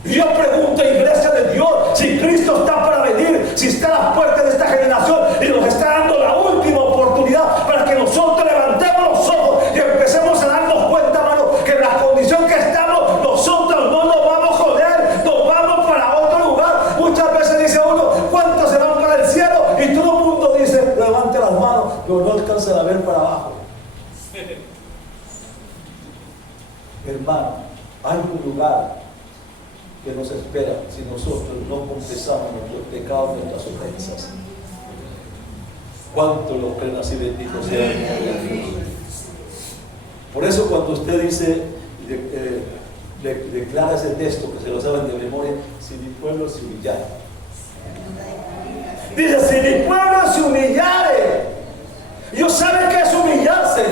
Y yo pregunto, iglesia de Dios, si Cristo está para venir, si está a las puertas de esta generación y nos está dando la última oportunidad para que nosotros levantemos los ojos y empecemos a darnos cuenta, hermano, que en la condición que estamos, nosotros no nos vamos a joder, nos vamos para otro lugar. Muchas veces dice uno, ¿cuántos se van para el cielo? Y todo el mundo dice, levante las manos, pero no alcanzan a ver para abajo. Hermano, hay un lugar que nos espera si nosotros no confesamos nuestros pecados, nuestras ofensas. ¿Cuánto lo creen así? Bendito sea Dios. Por eso cuando usted dice, declara ese texto que se lo saben de memoria, si mi pueblo se humillare. Dice, si mi pueblo se humillare. Dios sabe qué es humillarse.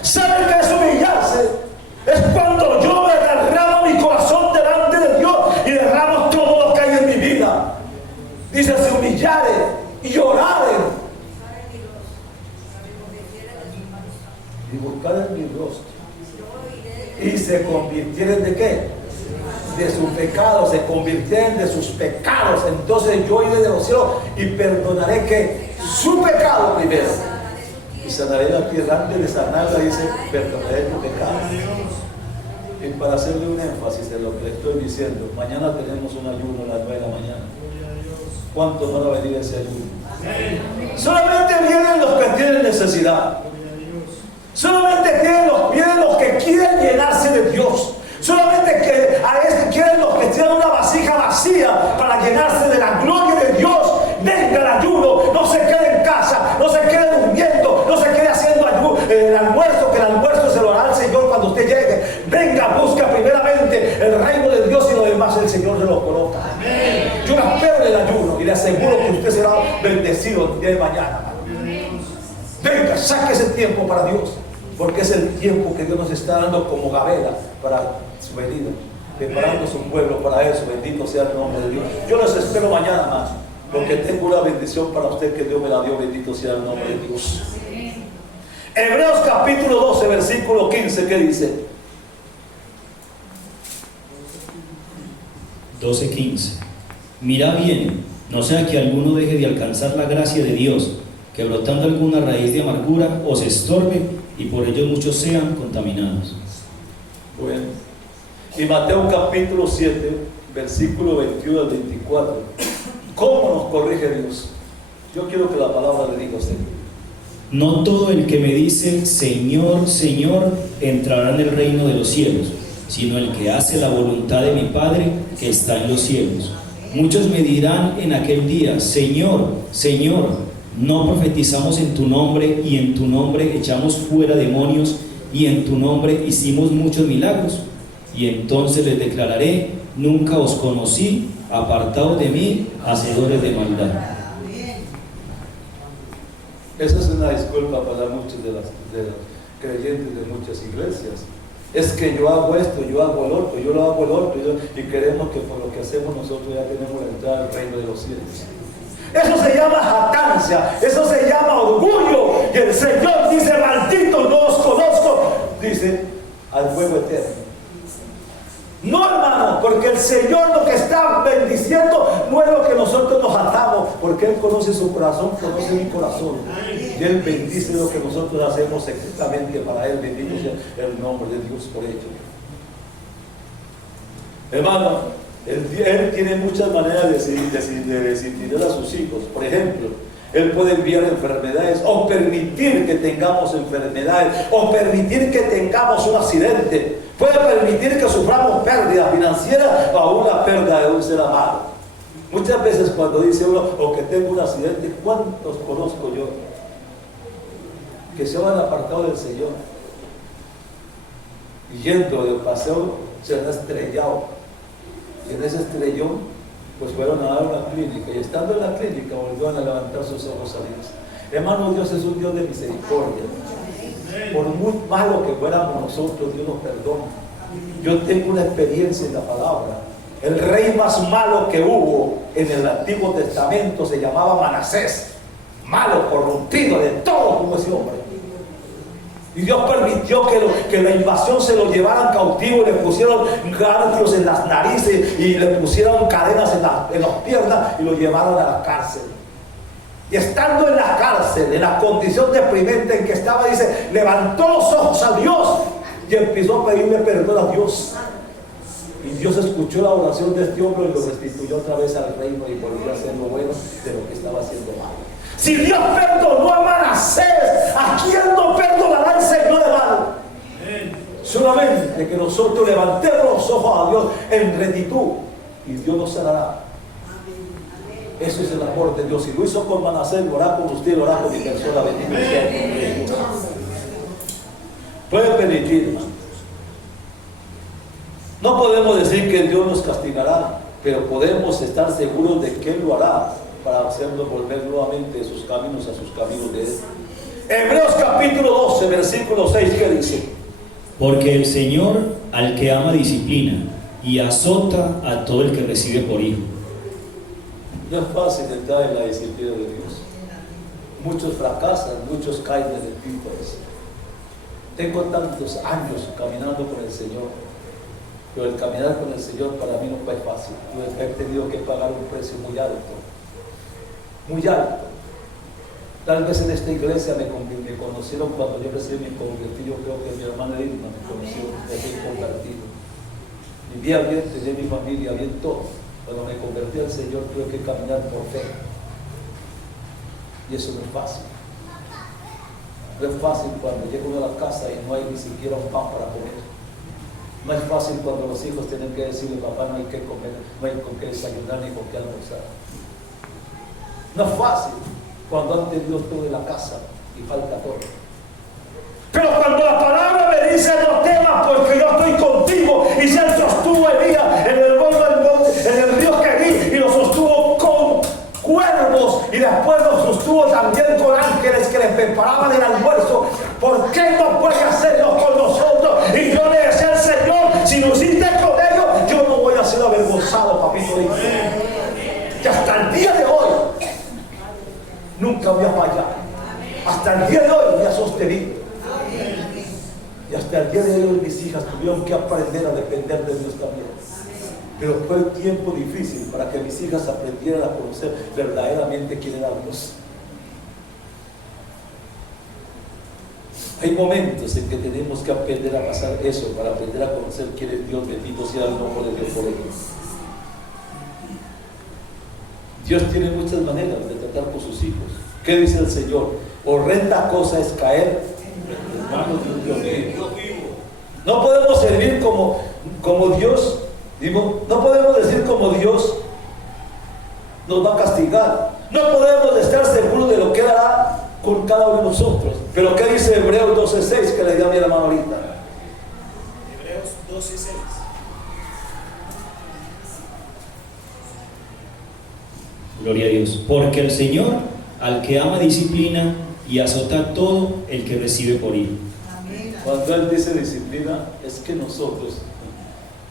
¿Saben qué es humillarse? Es cuando yo me derramo mi corazón delante de Dios y derramo todo lo que hay en mi vida. Dice, se humillare y llorare y buscar en mi rostro y se convirtieren de qué? De sus pecados, se convirtieren de sus pecados. Entonces yo iré de los cielos y perdonaré que su pecado primero y sanaré la tierra. Antes de sanarla dice, perdonaré tu pecado. Y para hacerle un énfasis de lo que le estoy diciendo, mañana tenemos un ayuno a las 9 de la mañana. ¿Cuántos van a venir a ese ayuno? Solamente vienen los que tienen necesidad. Solamente vienen los que quieren llenarse de Dios. Solamente quieren los que tienen una vasija vacía para llenarse de la gloria de Dios. Venga el ayuno, no se quede en casa, no se quede durmiendo, no se quede haciendo el almuerzo, que el almuerzo se lo hará el Señor cuando usted llegue. Venga, busca primeramente el reino de Dios y lo demás le aseguro que usted será bendecido el día de mañana, hermano. Venga, saque ese tiempo para Dios, porque es el tiempo que Dios nos está dando como gavela para su venida, preparando su pueblo para eso. Bendito sea el nombre de Dios. Yo los espero mañana más, porque tengo una bendición para usted que Dios me la dio. Bendito sea el nombre de Dios. Hebreos capítulo 12, versículo 15, ¿qué dice? 12:15. Mira bien, no sea que alguno deje de alcanzar la gracia de Dios, que brotando alguna raíz de amargura os estorbe y por ello muchos sean contaminados. Bueno, y Mateo capítulo 7, versículo 21 al 24. ¿Cómo nos corrige Dios? Yo quiero que la palabra le diga a usted. No todo el que me dice Señor, Señor, entrará en el reino de los cielos, sino el que hace la voluntad de mi Padre que está en los cielos. Muchos me dirán en aquel día, Señor, Señor, ¿no profetizamos en tu nombre y en tu nombre echamos fuera demonios y en tu nombre hicimos muchos milagros? Y entonces les declararé, nunca os conocí, apartados de mí, hacedores de maldad. Esa es una disculpa para muchos de los creyentes de muchas iglesias. Es que yo hago esto, yo hago el otro, yo lo hago el otro, y creemos que por lo que hacemos nosotros ya tenemos la entrada al reino de los cielos. Eso se llama jactancia, eso se llama orgullo. Y el Señor dice, maldito, no os conozco, dice, al fuego eterno. No, hermano, porque el Señor lo que está bendiciendo no es lo que nosotros nos atamos, porque Él conoce su corazón, conoce mi corazón. Y Él bendice lo que nosotros hacemos exactamente para Él. Bendito sea el nombre de Dios por ello. Hermano, Él tiene muchas maneras de disciplinar a sus hijos. Por ejemplo, Él puede enviar enfermedades o permitir que tengamos enfermedades o permitir que tengamos un accidente. Puede permitir que suframos pérdida financiera o aún la pérdida de un ser amado. Muchas veces cuando dice uno, o que tengo un accidente, ¿cuántos conozco yo que se han apartado del Señor? Y yendo de paseo se han estrellado. Y en ese estrellón, pues fueron a dar una clínica. Y estando en la clínica, volvieron a levantar sus ojos a Dios. Hermano, Dios es un Dios de misericordia. Por muy malo que fuéramos nosotros, Dios nos perdona. Yo tengo una experiencia en la palabra. El rey más malo que hubo en el Antiguo Testamento se llamaba Manasés. Malo, corrompido, de todo como ese hombre. Y Dios permitió que la invasión se lo llevaran cautivo y le pusieron garfios en las narices y le pusieron cadenas en las piernas y lo llevaron a la cárcel. Y estando en la cárcel, en la condición deprimente en que estaba, dice, levantó los ojos a Dios y empezó a pedirle perdón a Dios. Y Dios escuchó la oración de este hombre y lo restituyó otra vez al reino y volvió a hacer lo bueno de lo que estaba haciendo mal. Si Dios perdonó a Manasés, ¿a quién no perdonará el Señor, hermano? Solamente que nosotros levantemos los ojos a Dios en rectitud y Dios nos sanará. Eso es el amor de Dios. Si lo hizo con Manasés, lo hará con usted, lo hará con mi persona. Bendito sea el nombre de Dios. Puede permitir, hermano. No podemos decir que Dios nos castigará, pero podemos estar seguros de que Él lo hará para hacernos volver nuevamente de sus caminos a sus caminos de Él. Hebreos capítulo 12, versículo 6, ¿qué dice? Porque el Señor al que ama disciplina y azota a todo el que recibe por hijo. No es fácil entrar en la disciplina de Dios. Muchos fracasan, muchos caen en el pico. Tengo tantos años caminando con el Señor, pero el caminar con el Señor para mí no fue fácil. Yo he tenido que pagar un precio muy alto. Muy alto. Tal vez en esta iglesia me conocieron cuando yo recién me convertí. Yo creo que mi hermana Irma me conoció recién convertido. Vivía bien, tenía mi familia bien, todo. Cuando me convertí al Señor tuve que caminar por fe. Y eso no es fácil. No es fácil cuando llega uno a la casa y no hay ni siquiera un pan para comer. No es fácil cuando los hijos tienen que decirle, papá, no hay que comer, no hay con qué desayunar ni con qué almorzar. No es fácil cuando han tenido todo en la casa y falta todo. Pero cuando la palabra me dice, no temas porque yo estoy contigo, y se sostuvo Elías en el río Querí y lo sostuvo con después nos sostuvo también con ángeles que le preparaban el almuerzo. ¿Por qué no puede hacerlo con nosotros? Y yo le decía al Señor, si lo hiciste con ellos, yo no voy a ser avergonzado, papito. Y hasta el día de hoy nunca voy a fallar. Hasta el día de hoy me ha sostenido. Y hasta el día de hoy mis hijas tuvieron que aprender a depender de Dios también. Pero fue un tiempo difícil para que mis hijas aprendieran a conocer verdaderamente quién era Dios. Hay momentos en que tenemos que aprender a pasar eso para aprender a conocer quién es Dios. Bendito sea el nombre de Dios por ellos. Dios tiene muchas maneras de tratar con sus hijos. ¿Qué dice el Señor? Horrenda cosa es caer en las manos de un Dios vivo. No podemos servir como Dios. Digo, no podemos decir como Dios nos va a castigar. No podemos estar seguros de lo que hará con cada uno de nosotros. Pero ¿qué dice Hebreos 12:6? Que le dio a mi hermano ahorita. Hebreos 12:6. Gloria a Dios. Porque el Señor al que ama disciplina y azota a todo el que recibe por hijo. Cuando Él dice disciplina, es que nosotros,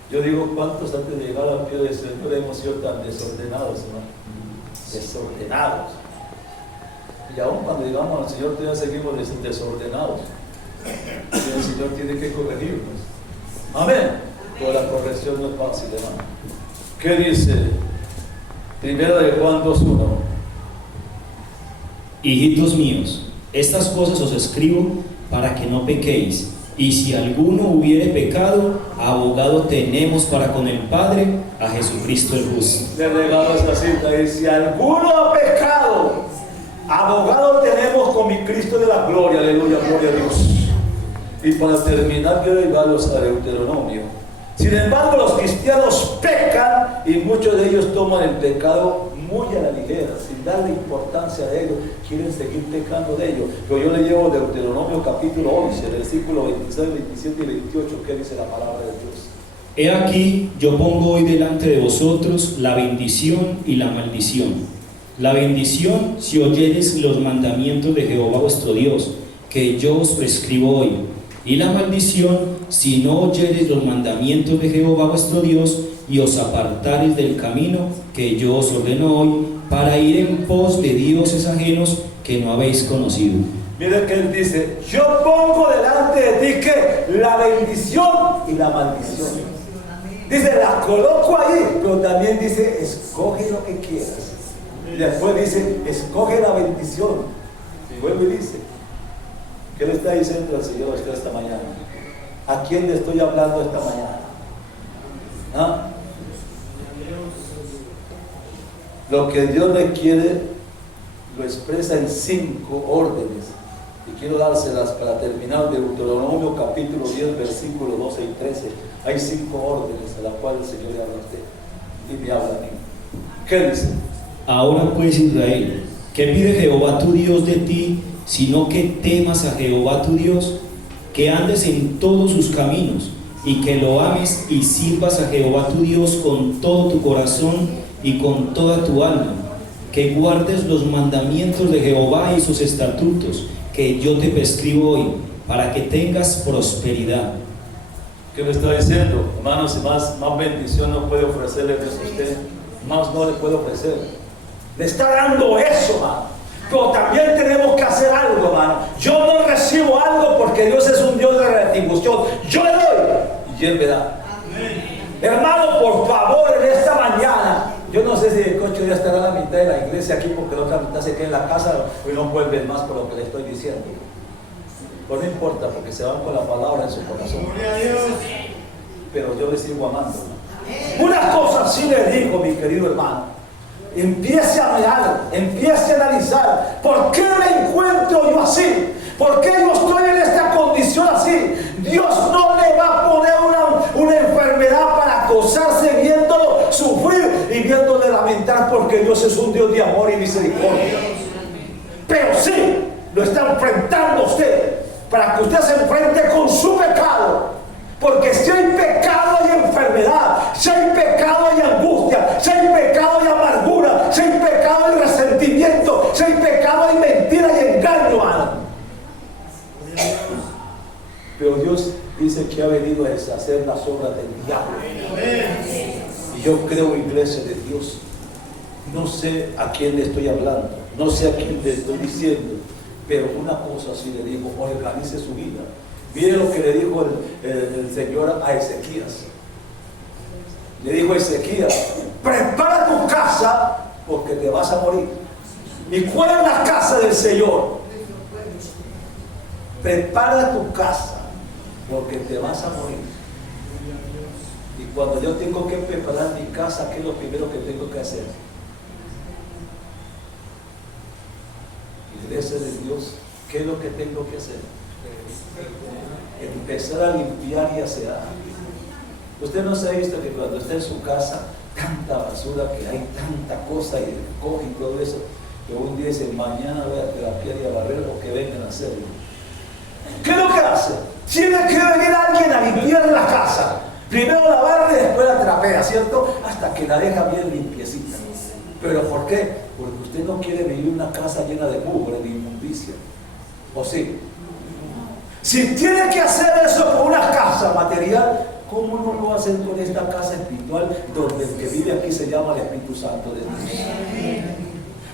yo digo, ¿cuántos antes de llegar al pie del Señor hemos sido tan desordenados, hermano? Desordenados. Y aún cuando llegamos al Señor todavía seguimos desordenados. Y el Señor tiene que corregirnos. Amén. Pero la corrección no es fácil, hermano. ¿Qué dice? Primera de Juan 2:1. Hijitos míos, estas cosas os escribo para que no pequéis. Y si alguno hubiere pecado, abogado tenemos para con el Padre, a Jesucristo el justo. Le regalo esa cita y si alguno ha pecado, abogado tenemos con mi Cristo de la gloria. Aleluya, gloria a Dios. Y para terminar, quiero llevarlos a Deuteronomio. Sin embargo, los cristianos pecan y muchos de ellos toman el pecado muy a la ligera, sin darle importancia a ello, quieren seguir pecando de ello. Pero yo le llevo Deuteronomio capítulo 11, versículo 26, 27 y 28, que dice la palabra de Dios. He aquí, yo pongo hoy delante de vosotros la bendición y la maldición. La bendición, si oyereis los mandamientos de Jehová vuestro Dios, que yo os prescribo hoy. Y la maldición, si no oyereis los mandamientos de Jehová vuestro Dios, y os apartareis del camino que yo os ordeno hoy, para ir en pos de dioses ajenos que no habéis conocido. Miren que Él dice, yo pongo delante de ti que la bendición y la maldición. Dice, la coloco ahí, pero también dice, escoge lo que quieras. Y después dice, escoge la bendición. Y vuelve y dice, ¿qué le está diciendo el Señor a usted esta mañana? ¿A quién le estoy hablando esta mañana? ¿Ah? Lo que Dios requiere lo expresa en 5 órdenes. Y quiero dárselas para terminar. Deuteronomio capítulo 10, versículos 12 y 13. Hay 5 órdenes a las cuales el Señor le habla a usted y me habla a mí. ¿Qué dice? Ahora pues, Israel, ¿qué pide Jehová tu Dios de ti, sino que temas a Jehová tu Dios, que andes en todos sus caminos, y que lo ames y sirvas a Jehová tu Dios con todo tu corazón y con toda tu alma, que guardes los mandamientos de Jehová y sus estatutos, que yo te prescribo hoy, para que tengas prosperidad. ¿Qué me está diciendo? Hermanos, más bendición no puede ofrecerle Dios a usted. Más no le puede ofrecer. Le está dando eso, hermano. Pero también tenemos que hacer algo, hermano. Yo no recibo algo porque Dios es un Dios de retribución. Yo le doy y Él me da. Hermano, por favor, en esta mañana, yo no sé si el coche ya estará a la mitad de la iglesia aquí porque la otra mitad se queda en la casa y no vuelven más por lo que le estoy diciendo. Pero no importa porque se van con la palabra en su corazón. Pero yo les sigo amando. Una cosa sí le digo, mi querido hermano. Empiece a mirar, empiece a analizar. ¿Por qué me encuentro yo así? ¿Por qué yo estoy en esta condición así? Dios no le va a poner una enfermedad para gozarse viéndolo sufrir y viéndole lamentar, porque Dios es un Dios de amor y misericordia. Pero sí, lo está enfrentando usted para que usted se enfrente con su pecado. Porque si hay pecado hay enfermedad, si hay pecado hay angustia, si hay pecado hay amargura, si hay pecado hay resentimiento, Si hay pecado, hay mentira y engaño, hermano. Pero Dios dice que ha venido a deshacer las obras del diablo. Y yo creo, iglesia de Dios, no sé a quién le estoy hablando, no sé a quién le estoy diciendo, pero una cosa sí le digo: organice su vida. Mire lo que le dijo el Señor a Ezequías. Le dijo a Ezequías: prepara tu casa porque te vas a morir. ¿Y cuál es la casa del Señor? Prepara tu casa porque te vas a morir. Y cuando yo tengo que preparar mi casa, ¿qué es lo primero que tengo que hacer? Iglesia de Dios, ¿qué es lo que tengo que hacer? Empezar a limpiar y asear. Usted no se ha visto que cuando está en su casa, tanta basura que hay, tanta cosa y coge y todo eso, que un día dice: mañana voy a terapiar y a barrer, o que vengan a hacerlo. ¿Qué es lo que hace? Tiene que venir alguien a limpiar la casa. Primero la barre y después la trapea, ¿cierto? Hasta que la deja bien limpiecita. ¿Pero por qué? Porque usted no quiere vivir en una casa llena de mugre, de inmundicia. ¿O sí? Si tiene que hacer eso con una casa material, ¿cómo no lo va a hacer con esta casa espiritual donde el que vive aquí se llama el Espíritu Santo de Dios?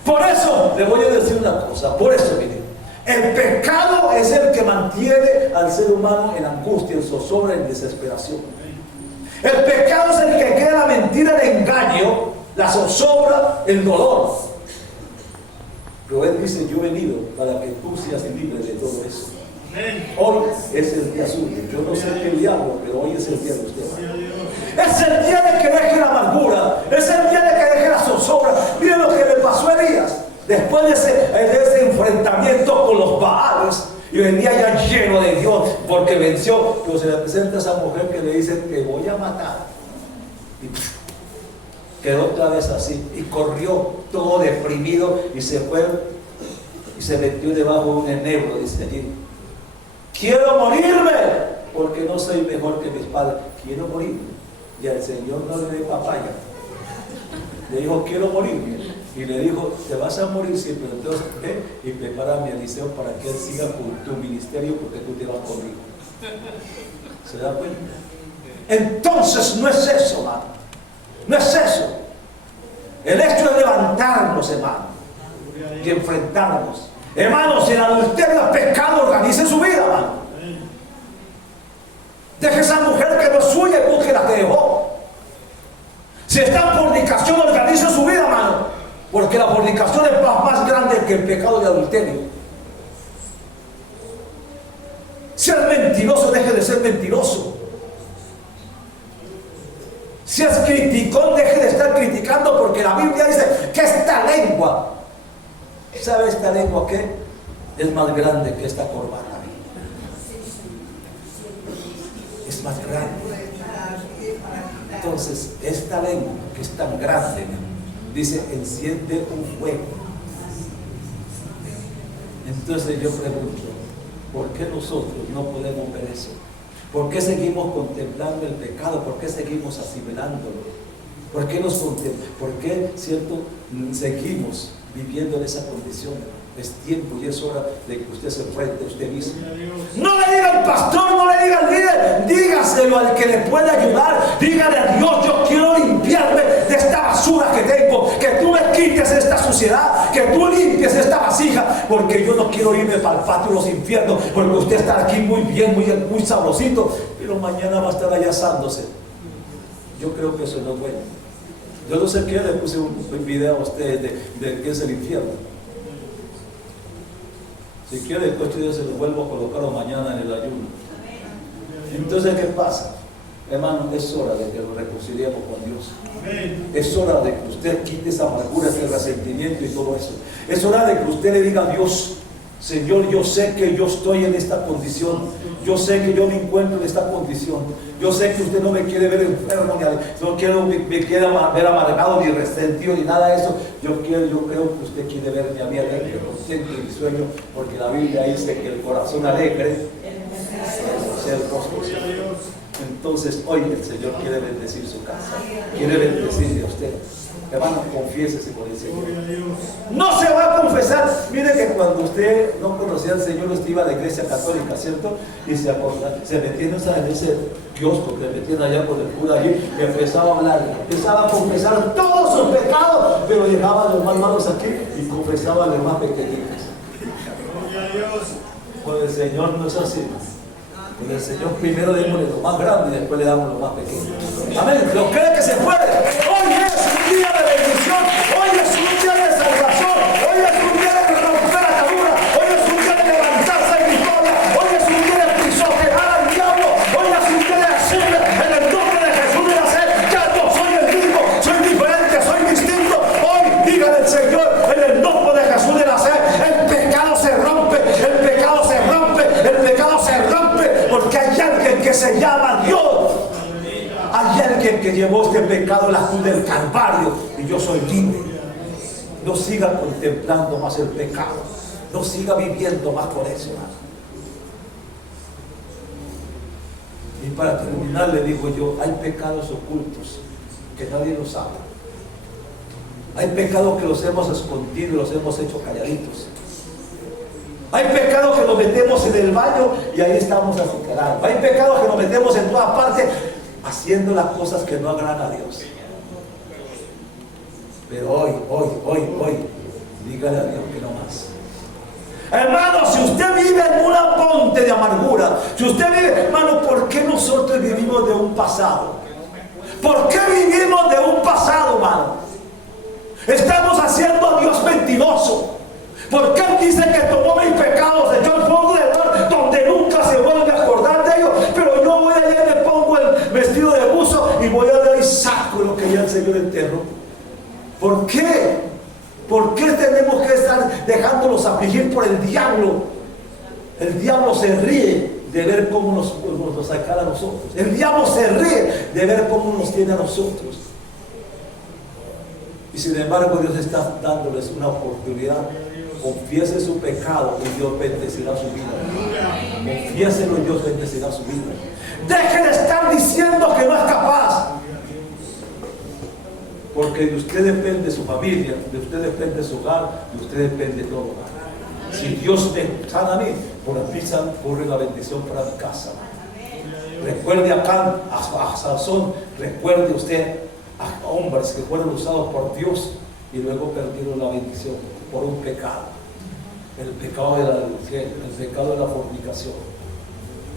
Por eso le voy a decir una cosa, por eso, mire, el pecado es el que mantiene al ser humano en angustia, en zozobra, en desesperación. El pecado es el que crea la mentira, el engaño, la zozobra, el dolor. Pero Él dice: yo he venido para que tú seas libre de todo eso. Hoy es el día suyo. Yo no sé qué diablo, pero hoy es el día de usted. Es el día de que deje la amargura. Es el día de que deje la zozobra. Miren lo que le pasó a Elías. Después de ese enfrentamiento con los Baales, y venía ya lleno de Dios porque venció, pero se le presenta a esa mujer que le dice: te voy a matar. Y quedó otra vez así y corrió todo deprimido y se fue y se metió debajo de un enebro. Dice allí: quiero morirme porque no soy mejor que mis padres. Quiero morirme. Y al Señor no le dio papaya. Le dijo: quiero morirme. Y le dijo: te vas a morir siempre, entonces ve y prepara a mi Eliseo para que él siga con tu ministerio, porque tú te vas conmigo. ¿Se da cuenta? Entonces no es eso, hermano. No es eso. El hecho de levantarnos, hermano, y enfrentarnos. Hermanos, si el adulterio es pecado, organice su vida, hermano. Deje esa mujer que no es suya y busque la que dejó. Si está en fornicación, organice su vida, hermano. Porque la fornicación es más grande que el pecado de adulterio. Si es mentiroso, deje de ser mentiroso. Si es criticón, deje de estar criticando, porque la Biblia dice que esta lengua, ¿sabe esta lengua qué? Es más grande que esta corbata. Es más grande. Entonces, esta lengua que es tan grande, dice: enciende un fuego. Entonces yo pregunto: ¿por qué nosotros no podemos ver eso? ¿Por qué seguimos contemplando el pecado? ¿Por qué seguimos asimilándolo? ¿Por qué cierto, seguimos viviendo en esa condición? Es tiempo y es hora de que usted se enfrente a usted mismo. No le diga al pastor, no le diga al líder, dígaselo al que le puede ayudar. Dígale a Dios: yo quiero limpiarme de esta basura que tengo, que tú me quites esta suciedad, que tú limpies esta vasija, porque yo no quiero irme para el patio de los infiernos, porque usted está aquí muy bien, muy sabrosito, pero mañana va a estar allá asándose. Yo creo que eso no es bueno. Yo no sé qué, le puse un video a ustedes de qué es el infierno. Si quiere, el coche yo se lo vuelvo a colocar mañana en el ayuno. Entonces, ¿qué pasa? Hermano, es hora de que nos reconciliemos con Dios. Es hora de que usted quite esa amargura, ese resentimiento y todo eso. Es hora de que usted le diga a Dios: Señor, yo sé que yo estoy en esta condición. Yo sé que yo me encuentro en esta condición. Yo sé que usted no me quiere ver enfermo, no quiero me quiere ver amargado, ni resentido, ni nada de eso. Yo creo que usted quiere verme a mí alegre, contento en mi sueño, porque la Biblia dice que el corazón alegre es el próspero. Entonces hoy el Señor quiere bendecir su casa, quiere bendecirle a usted. Hermano, confiésese con el Señor. No se va a confesar confesar. Mire que cuando usted no conocía al Señor, usted iba a la iglesia católica, ¿cierto? Y se metía en ese kiosco que metían allá con el cura allí, y empezaba a hablar, empezaba a confesar todos sus pecados, pero dejaba a los más malos aquí y confesaba a los más pequeñitos. Con el Señor no es así. Con el Señor primero démosle lo más grande y después le damos lo más pequeño. Amén. ¿Lo cree que se puede? Hoy es un día de bendición. Hoy es un día de salvación. Hoy es un día de romper atadura. Hoy es un día de levantarse en victoria. Hoy es un día de pisotear al diablo. Hoy es un día de decirle en el nombre de Jesús de Nazaret: ya no soy el mismo, soy diferente, soy distinto. Hoy dígale al Señor en el nombre de Jesús de Nazaret: el pecado se rompe, el pecado se rompe, el pecado se rompe, porque hay alguien que se llama Dios. Hay alguien que llevó este pecado a la cruz del Calvario y yo soy libre. No siga contemplando más el pecado. No siga viviendo más por eso, hermano. Y para terminar le digo yo, hay pecados ocultos que nadie lo sabe. Hay pecados que los hemos escondido y los hemos hecho calladitos. Hay pecados que nos metemos en el baño y ahí estamos azucarados. Hay pecados que nos metemos en todas partes haciendo las cosas que no agradan a Dios. Pero hoy, dígale a Dios que no más. Hermano, si usted vive en una ponte de amargura, si usted vive, hermano, ¿por qué nosotros vivimos de un pasado? ¿Por qué vivimos de un pasado, hermano? Estamos haciendo a Dios mentiroso. ¿Por qué Él dice que tomó mis pecados, echó el fuego del mar, donde nunca se vuelve a acordar de ellos? Pero yo voy allá y me pongo el vestido de buzo y voy allá y saco lo que ya el Señor enterró. ¿Por qué? ¿Por qué tenemos que estar dejándonos afligir por el diablo? El diablo se ríe de ver cómo nos saca a nosotros. El diablo se ríe de ver cómo nos tiene a nosotros. Y sin embargo Dios está dándoles una oportunidad. Confiese su pecado y Dios bendecirá su vida. Confiéselo y Dios bendecirá su vida. Deje de estar diciendo que no es capaz. Porque de usted depende su familia, de usted depende su hogar, de usted depende todo. Si Dios me sana a mí, por aquí corre la bendición para mi casa. Recuerde a Sansón, recuerde usted a hombres que fueron usados por Dios y luego perdieron la bendición por un pecado. El pecado de la adulterio, el pecado de la fornicación,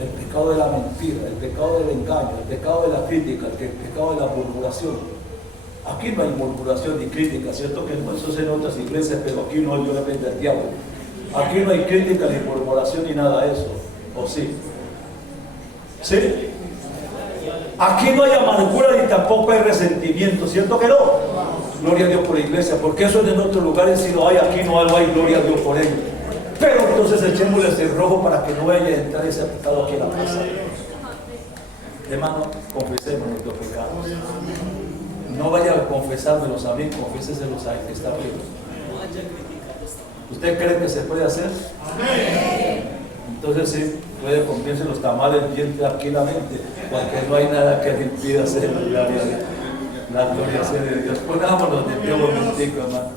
el pecado de la mentira, el pecado del engaño, el pecado de la crítica, el pecado de la murmuración. Aquí no hay murmuración ni crítica, ¿cierto? Que eso es en otras iglesias, pero aquí no, yo depende del diablo. Aquí no hay crítica ni murmuración ni nada de eso, ¿o sí? ¿Sí? Aquí no hay amargura ni tampoco hay resentimiento, ¿cierto que no? Gloria a Dios por la iglesia, porque eso en otros lugares sí lo hay, aquí no hay, gloria a Dios por ello. Pero entonces echémosle el cerrojo para que no vaya a entrar ese pecado aquí en la casa. Hermano, confesemos nuestros pecados. No vaya a confesármelos a mí, confiéseselos a él que está arriba. ¿Usted cree que se puede hacer? Entonces sí, puede comerse los tamales bien tranquilamente, porque no hay nada que le impida hacer la gloria sea de Dios. Ponámonos de pie un momentico, hermano.